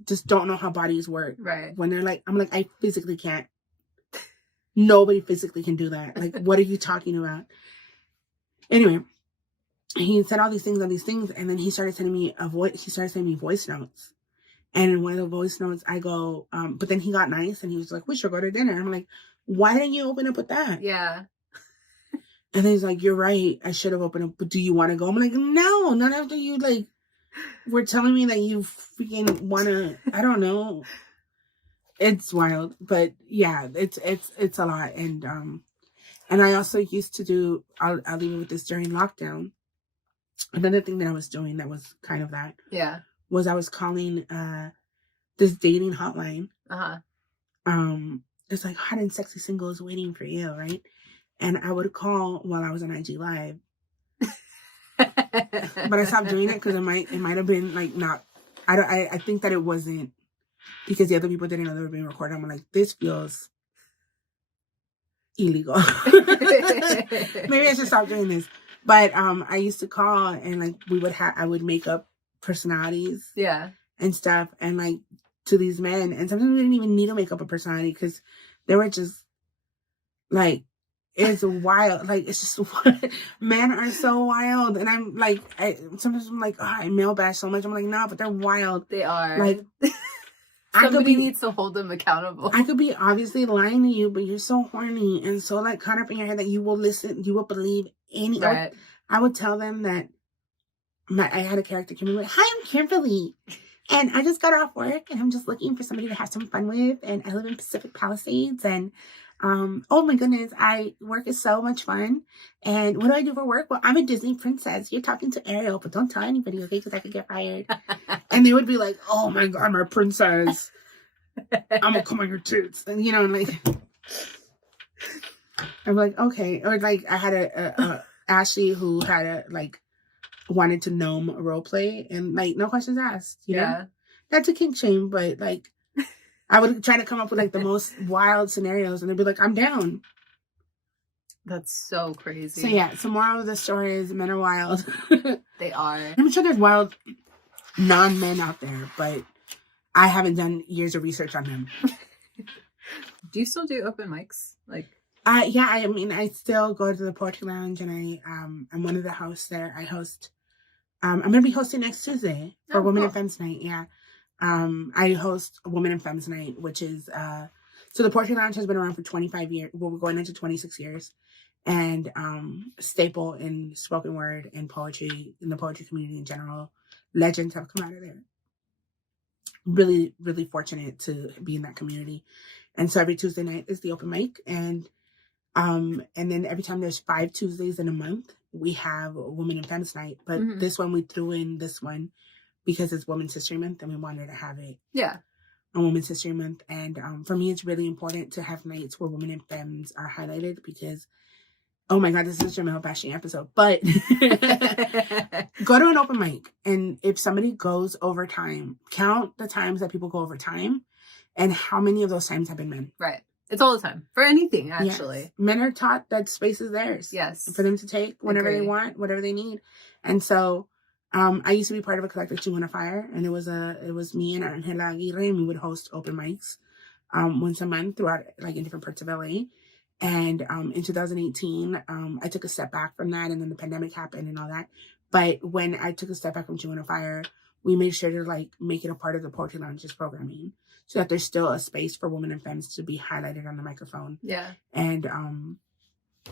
just don't know how bodies work. Right. When they're like, I'm like, I physically can't. Nobody physically can do that. Like, what are you talking about? Anyway. He said all these things, and then he started sending me voice notes. And in one of the voice notes, I go, but then he got nice, and he was like, we should go to dinner. And I'm like, why didn't you open up with that? Yeah. And then he's like, you're right, I should have opened up, but do you want to go? I'm like, no, not after you, like, were telling me that you freaking want to, I don't know. It's wild, but yeah, it's a lot. And I also used to do, I'll leave it with this, during lockdown. Another thing that I was doing that was kind of that. Yeah. Was I was calling this dating hotline. It's like hot and sexy singles waiting for you, right? And I would call while I was on IG Live. But I stopped doing it because it might have been like not, I think that it wasn't, because the other people didn't know they were being recorded. I'm like, this feels illegal. Maybe I should stop doing this. But I used to call, and like I would make up personalities, and stuff, and like to these men, and sometimes we didn't even need to make up a personality because they were just like is wild. Like, it's just, men are so wild. And I'm like, sometimes I'm like, oh, I male bash so much. I'm like, no, but they're wild. They are. Like, somebody needs to hold them accountable. I could be obviously lying to you, but you're so horny and so like caught up in your head that you will listen, you will believe any. Right. I would tell them that I had a character come in like, hi, I'm Kimberly. And I just got off work and I'm just looking for somebody to have some fun with. And I live in Pacific Palisades. And oh my goodness, work is so much fun. And what do I do for work? Well, I'm a Disney princess. You're talking to Ariel, but don't tell anybody, okay? Because I could get fired. And they would be like, oh my God, my princess. I'm gonna come on your tits. And you know, like I'm like, okay. Or like I had a Ashley who had wanted to gnome role play and like no questions asked, you know? That's a kink shame, but like I would try to come up with like the most wild scenarios and they'd be like, I'm down. That's so crazy. So yeah, so moral of the story is men are wild. They are. I'm sure there's wild non-men out there, but I haven't done years of research on them. Do you still do open mics? Like yeah, I mean I still go to the Poetry Lounge and I'm one of the hosts there. I host I'm going to be hosting next Tuesday for Women and Femmes Night. Yeah. I host Women and Femmes Night, which is, so the Poetry Lounge has been around for 25 years. Well, we're going into 26 years and, staple in spoken word and poetry in the poetry community in general. Legends have come out of there. Really, really fortunate to be in that community. And so every Tuesday night is the open mic. And then every time there's 5 Tuesdays in a month, we have Women and Femmes Night. But this one, we threw in this one because it's Women's History Month and we wanted to have it on Women's History Month. And for me, it's really important to have nights where women and femmes are highlighted because, oh my God, this is a male bashing episode. But go to an open mic. And if somebody goes over time, count the times that people go over time and how many of those times have been men. Right. It's all the time. For anything, actually. Yes. Men are taught that space is theirs. Yes. For them to take whenever they want, whatever they need. And so I used to be part of a collective Ching on a Fire. And it was me and Angela Aguirre, and we would host open mics once a month throughout, like, in different parts of LA. And in 2018, I took a step back from that, and then the pandemic happened and all that. But when I took a step back from Ching on a Fire, we made sure to, like, make it a part of the Poetry Lounge's programming, so that there's still a space for women and femmes to be highlighted on the microphone. Yeah. And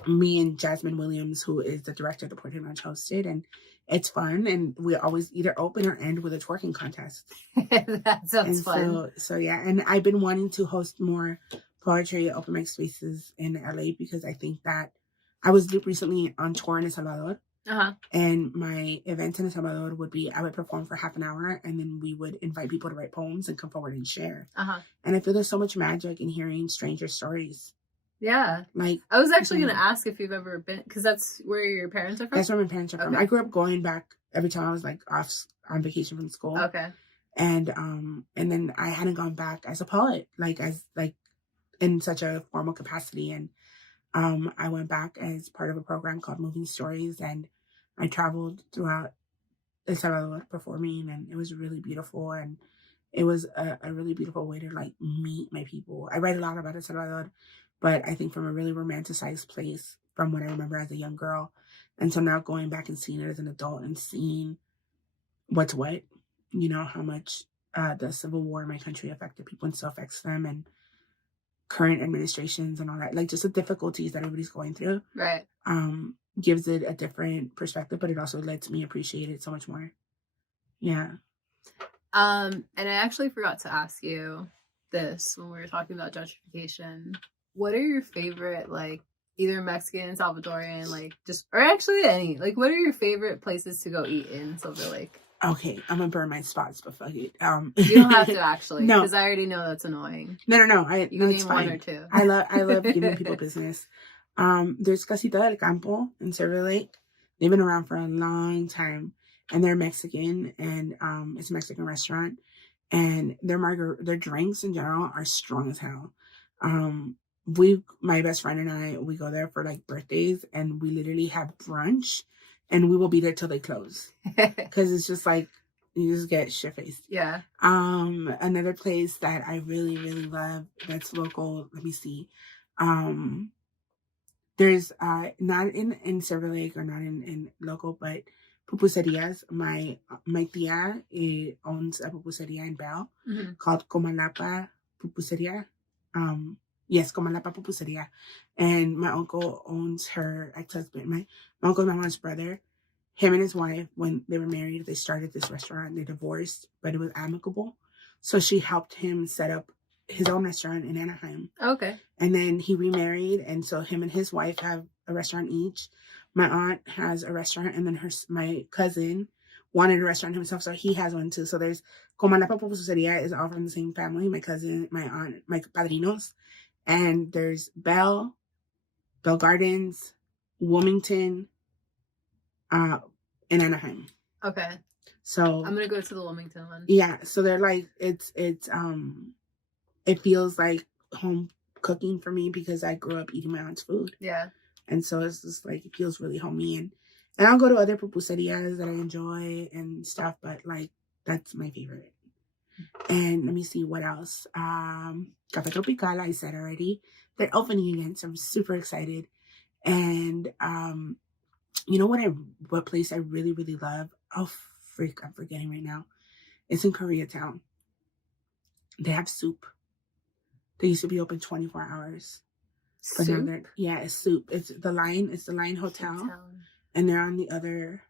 me and Jasmine Williams, who is the director of the Poetry Lounge, hosted, and it's fun. And we always either open or end with a twerking contest. That sounds fun. So yeah, and I've been wanting to host more poetry open mic spaces in LA because I think that I was recently on tour in El Salvador. And my event in El Salvador would be, I would perform for half an hour and then we would invite people to write poems and come forward and share. And I feel there's so much magic in hearing stranger stories. Yeah. Like, I was actually going to ask if you've ever been, because that's where your parents are from? That's where my parents are from. I grew up going back every time I was like off on vacation from school. Okay. And then I hadn't gone back as a poet, like in such a formal capacity. And I went back as part of a program called Moving Stories, and I traveled throughout El Salvador performing, and it was really beautiful. And it was a really beautiful way to like meet my people. I write a lot about El Salvador, but I think from a really romanticized place from what I remember as a young girl. And so now going back and seeing it as an adult and seeing what's what, you know, how much the Civil War in my country affected people and still affects them, and current administrations and all that, like just the difficulties that everybody's going through. Right. Gives it a different perspective, but it also lets me appreciate it so much more. Yeah. And I actually forgot to ask you this when we were talking about gentrification. What are your favorite, like, either Mexican, Salvadorian, like, just, or actually any, like, what are your favorite places to go eat in Silver Lake? Okay, I'm gonna burn my spots, but fuck it. You don't have to actually, no, because I already know that's annoying. No. You can name one or two. I love giving people business. There's Casita del Campo in Silver Lake. They've been around for a long time, and they're Mexican, and it's a Mexican restaurant, and their drinks in general are strong as hell. My best friend and I, we go there for like birthdays, and we literally have brunch, and we will be there till they close because it's just like you just get shit faced. Yeah. Another place that I really, really love that's local. Let me see. There's not in Silver Lake or not in local, but pupuserias. My tia owns a pupuseria in Bell called Comalapa Pupuseria. Yes, Comalapa Pupuseria. And my uncle owns her ex-husband. My uncle and my mom's brother. Him and his wife, when they were married, they started this restaurant. They divorced, but it was amicable. So she helped him set up his own restaurant in Anaheim. Okay. And then he remarried, and so him and his wife have a restaurant each. My aunt has a restaurant, and then my cousin wanted a restaurant himself, so he has one too. So there's Comalapa Pupuseria is all from the same family. My cousin, my aunt, my padrinos. And there's Bell Gardens, Wilmington, in Anaheim. Okay. So I'm gonna go to the Wilmington one. Yeah, so they're like it feels like home cooking for me because I grew up eating my aunt's food. Yeah. And so it's just like it feels really homey, and I'll go to other pupuserias that I enjoy and stuff, but like that's my favorite. And let me see what else. Café Tropical, I said already. They're opening again, so I'm super excited. And you know what place I really, really love? Oh freak, I'm forgetting right now. It's in Koreatown. They have soup. They used to be open 24 hours. But Soup? Yeah, it's soup. It's the Line Hotel. And they're on the other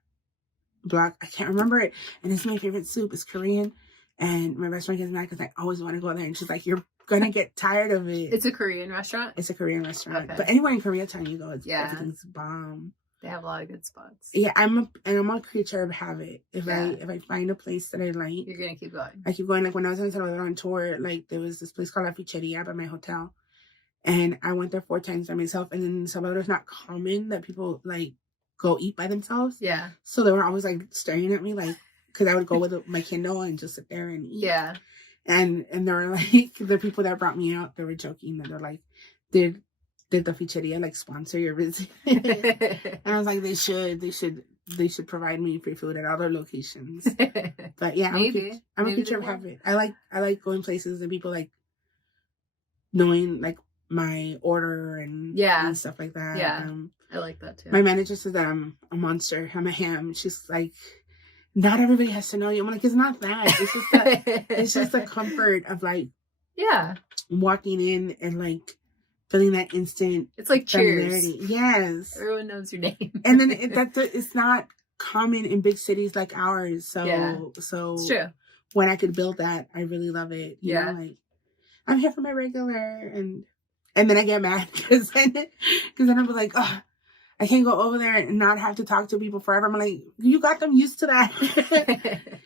block. I can't remember it. And it's my favorite soup. It's Korean. And my best friend gets mad because I always want to go there. And she's like, you're going to get tired of it. It's a Korean restaurant? It's a Korean restaurant. Okay. But anywhere in Koreatown you go, everything's bomb. They have a lot of good spots. Yeah, I'm a creature of habit. If I find a place that I like, you're gonna keep going. I keep going. Like when I was in Salvador on tour, like there was this place called La Ficheria by my hotel, and I went there 4 times by myself. And in Salvador, it's not common that people like go eat by themselves. Yeah. So they were always like staring at me, like because I would go with my Kindle and just sit there and eat. Yeah. And they were like the people that brought me out, they were joking that they're like, did the Ficheria like sponsor your visit? And I was like, they should provide me free food at all their locations. But yeah, maybe I'm a creature of habit. I like going places and people like knowing like my order and stuff like that. Yeah, I like that too. My manager says that I'm a monster. I'm a ham. She's like, not everybody has to know you. I'm like, it's not that. It's just that it's just the comfort of like walking in and like feeling that instant. It's like familiarity. Cheers. Yes. Everyone knows your name. And then it's not common in big cities like ours. So it's true. When I could build that, I really love it. You know, like I'm here for my regular, and then I get mad because then I'm like, oh, I can't go over there and not have to talk to people forever. I'm like, you got them used to that.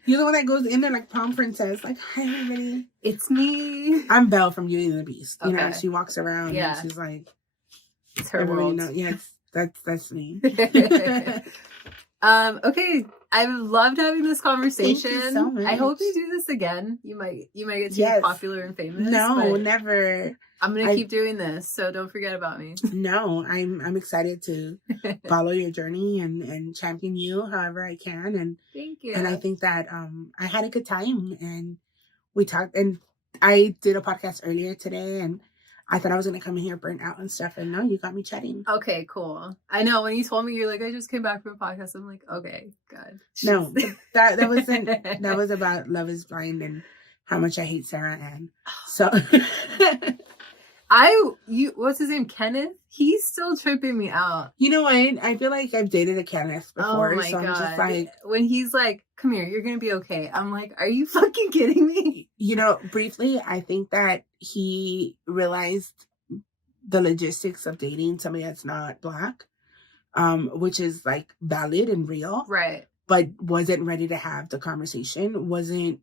You're the one that goes in there like Palm Princess, like, hi everybody, it's me. I'm Belle from Beauty and the Beast. You know, she walks around and she's like, it's her world. Yeah, that's me. Okay, I've loved having this conversation. Thank you so much. I hope you do this again. You might get too popular and famous. No, never. I'm gonna keep doing this, so don't forget about me. No, I'm excited to follow your journey and champion you however I can. And thank you. And I think that I had a good time, and we talked, and I did a podcast earlier today, and I thought I was gonna come in here burnt out and stuff, and no, you got me chatting. Okay, cool. I know when you told me you're like, I just came back from a podcast. I'm like, okay, good. No, that wasn't. That was about Love Is Blind and how much I hate Sarah Ann. So. What's his name? Kenneth? He's still tripping me out. You know what? I feel like I've dated a Kenneth before. Oh my God. I'm just like, when he's like, come here, you're going to be okay. I'm like, are you fucking kidding me? You know, briefly, I think that he realized the logistics of dating somebody that's not Black, which is like valid and real. Right. But wasn't ready to have the conversation.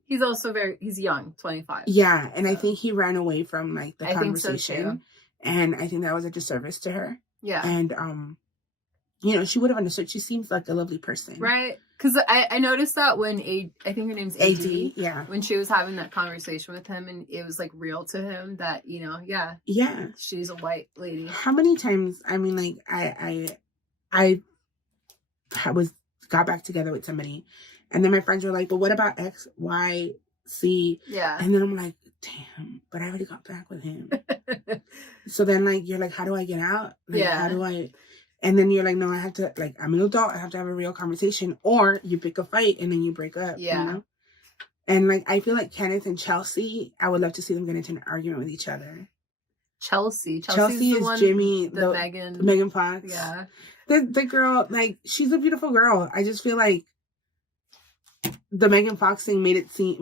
He's also he's young, 25. Yeah. And so. I think he ran away from like the conversation. Think so too. And I think that was a disservice to her. Yeah. And, you know, she would have understood. She seems like a lovely person. Right. Because I noticed that when I think her name's AD. Yeah. When she was having that conversation with him and it was like real to him that, you know, yeah. She's a white lady. How many times, I mean, like, I got back together with somebody, and then my friends were like, but what about X, Y, C? Yeah. And then I'm like, damn, but I already got back with him. So then, like, you're like, how do I get out? Like, Yeah. how do I? And then you're like, no, I have to, like, I'm an adult. I have to have a real conversation. Or you pick a fight and then you break up. Yeah. You know? And, like, I feel like Kenneth and Chelsea, I would love to see them get into an argument with each other. Chelsea is Jimmy, the Megan Fox. Yeah. The girl, like, she's a beautiful girl. I just feel like the Megan Fox thing made it seem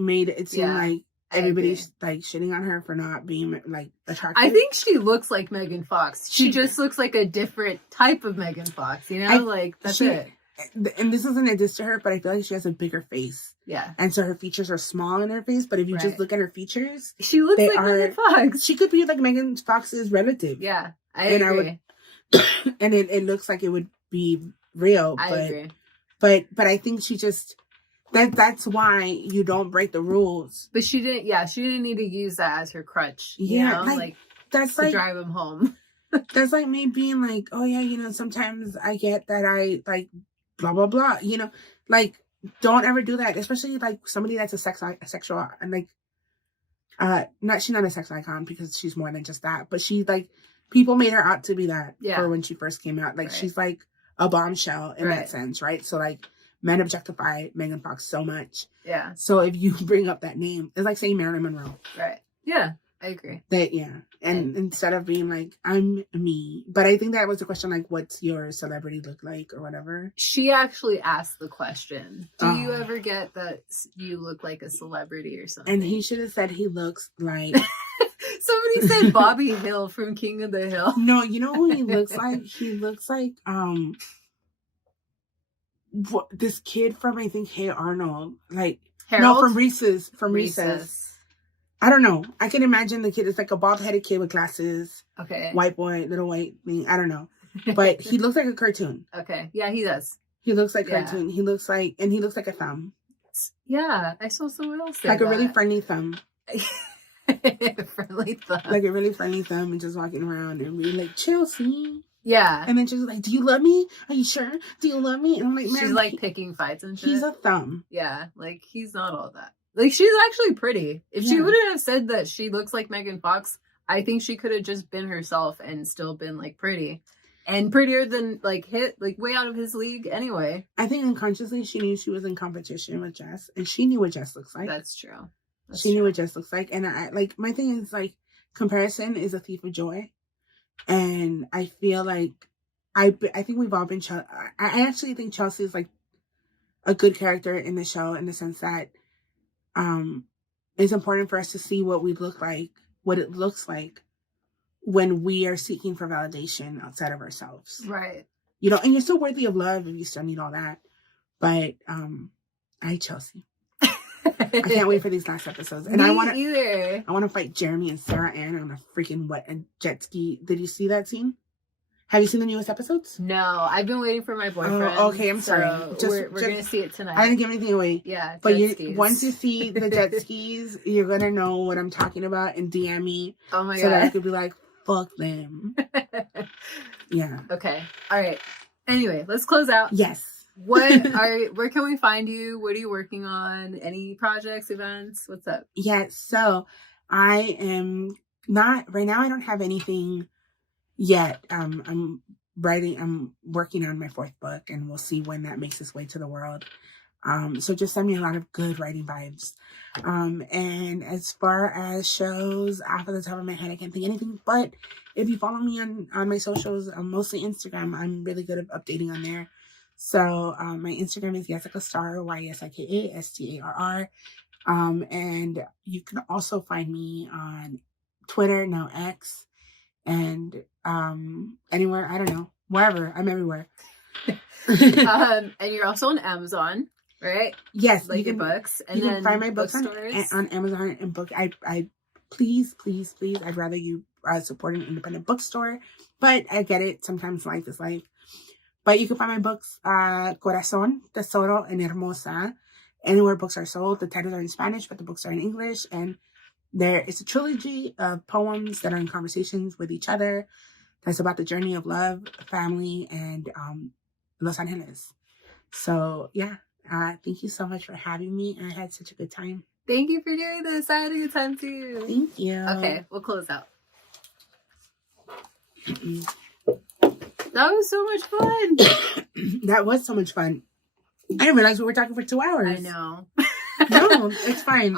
like everybody's like shitting on her for not being like attractive. I think she looks like Megan Fox. She just looks like a different type of Megan Fox, you know? That's it. And this isn't a diss to her, but I feel like she has a bigger face. Yeah. And so her features are small in her face, but if you just look at her features, she looks like Megan Fox. She could be like Megan Fox's relative. Yeah, I agree. And it looks like it would be real. I agree. But I think she just that's why you don't break the rules. But she didn't need to use that as her crutch. Yeah, you know? Like that's to drive him home. That's like me being like, oh yeah, you know, sometimes I get that I like blah blah blah. You know, like don't ever do that, especially like somebody that's a sexual and like she's not a sex icon because she's more than just that, but she like people made her out to be that for when she first came out. Like she's like a bombshell in that sense, right? So like men objectify Megan Fox so much. Yeah. So if you bring up that name, it's like saying Marilyn Monroe. Right. Yeah, I agree. And instead of being like, I'm me. But I think that was the question, like, what's your celebrity look like or whatever? She actually asked the question. Do you ever get that you look like a celebrity or something? And he should have said he looks like... Somebody said Bobby Hill from King of the Hill. No, you know who he looks like? He looks like this kid from, I think, Hey Arnold. Like Harold? No, from Reese's. From Reese's. I don't know. I can imagine the kid is like a bald-headed kid with glasses. Okay. White boy, little white thing. I don't know. But he looks like a cartoon. Okay. Yeah, he does. He looks like cartoon. He looks like a thumb. Yeah, I saw someone else say like a really friendly thumb. Friendly thumb. Like a really friendly thumb and just walking around and being like, Chelsea. Yeah. And then she's like, do you love me? Are you sure? Do you love me? And I'm like, man. She's like picking fights and shit. He's a thumb. Yeah. Like, he's not all that. Like, she's actually pretty. If she wouldn't have said that she looks like Megan Fox, I think she could have just been herself and still been, like, pretty. And prettier than, like, way out of his league anyway. I think unconsciously she knew she was in competition with Jess. And she knew what Jess looks like. That's true. She knew what Jess looks like. And I like, my thing is, like, comparison is a thief of joy. And I feel like, I think we've all been, I actually think Chelsea is, like, a good character in the show in the sense that, it's important for us to see what we look like, what it looks like when we are seeking for validation outside of ourselves. Right. You know, and you're still worthy of love if you still need all that. But, Chelsea. I can't wait for these last episodes. And I want to fight Jeremy and Sarah Ann on a freaking jet ski. Did you see that scene? Have you seen the newest episodes? No, I've been waiting for my boyfriend. Oh, okay, I'm sorry. We're going to see it tonight. I didn't give anything away. Yeah, but once you see the jet skis, you're going to know what I'm talking about and DM me. Oh my God. So that I could be like, fuck them. Yeah. Okay. All right. Anyway, let's close out. Yes. Where can we find you? What are you working on? Any projects, events? What's up? Yeah, so I am not, right now I don't have anything yet. I'm working on my 4th book and we'll see when that makes its way to the world. So just send me a lot of good writing vibes. And as far as shows, off of the top of my head, I can't think of anything, but if you follow me on my socials, mostly Instagram, I'm really good at updating on there. So, my Instagram is Yesika Star, YesikaStarr. And you can also find me on Twitter, now X, and anywhere, I don't know, wherever. I'm everywhere. And you're also on Amazon, right? Yes, like your books. And you can find my books on Amazon and book. I please, I'd rather you support an independent bookstore, but I get it. Sometimes life is life. But you can find my books, Corazón, Tesoro and Hermosa, anywhere books are sold. The titles are in Spanish, but the books are in English. And it's a trilogy of poems that are in conversations with each other. That's about the journey of love, family, and Los Angeles. So, yeah, thank you so much for having me. I had such a good time. Thank you for doing this. I had a good time too. Thank you. Okay, we'll close out. That was so much fun. That was so much fun. I didn't realize we were talking for 2 hours. I know. No, it's fine.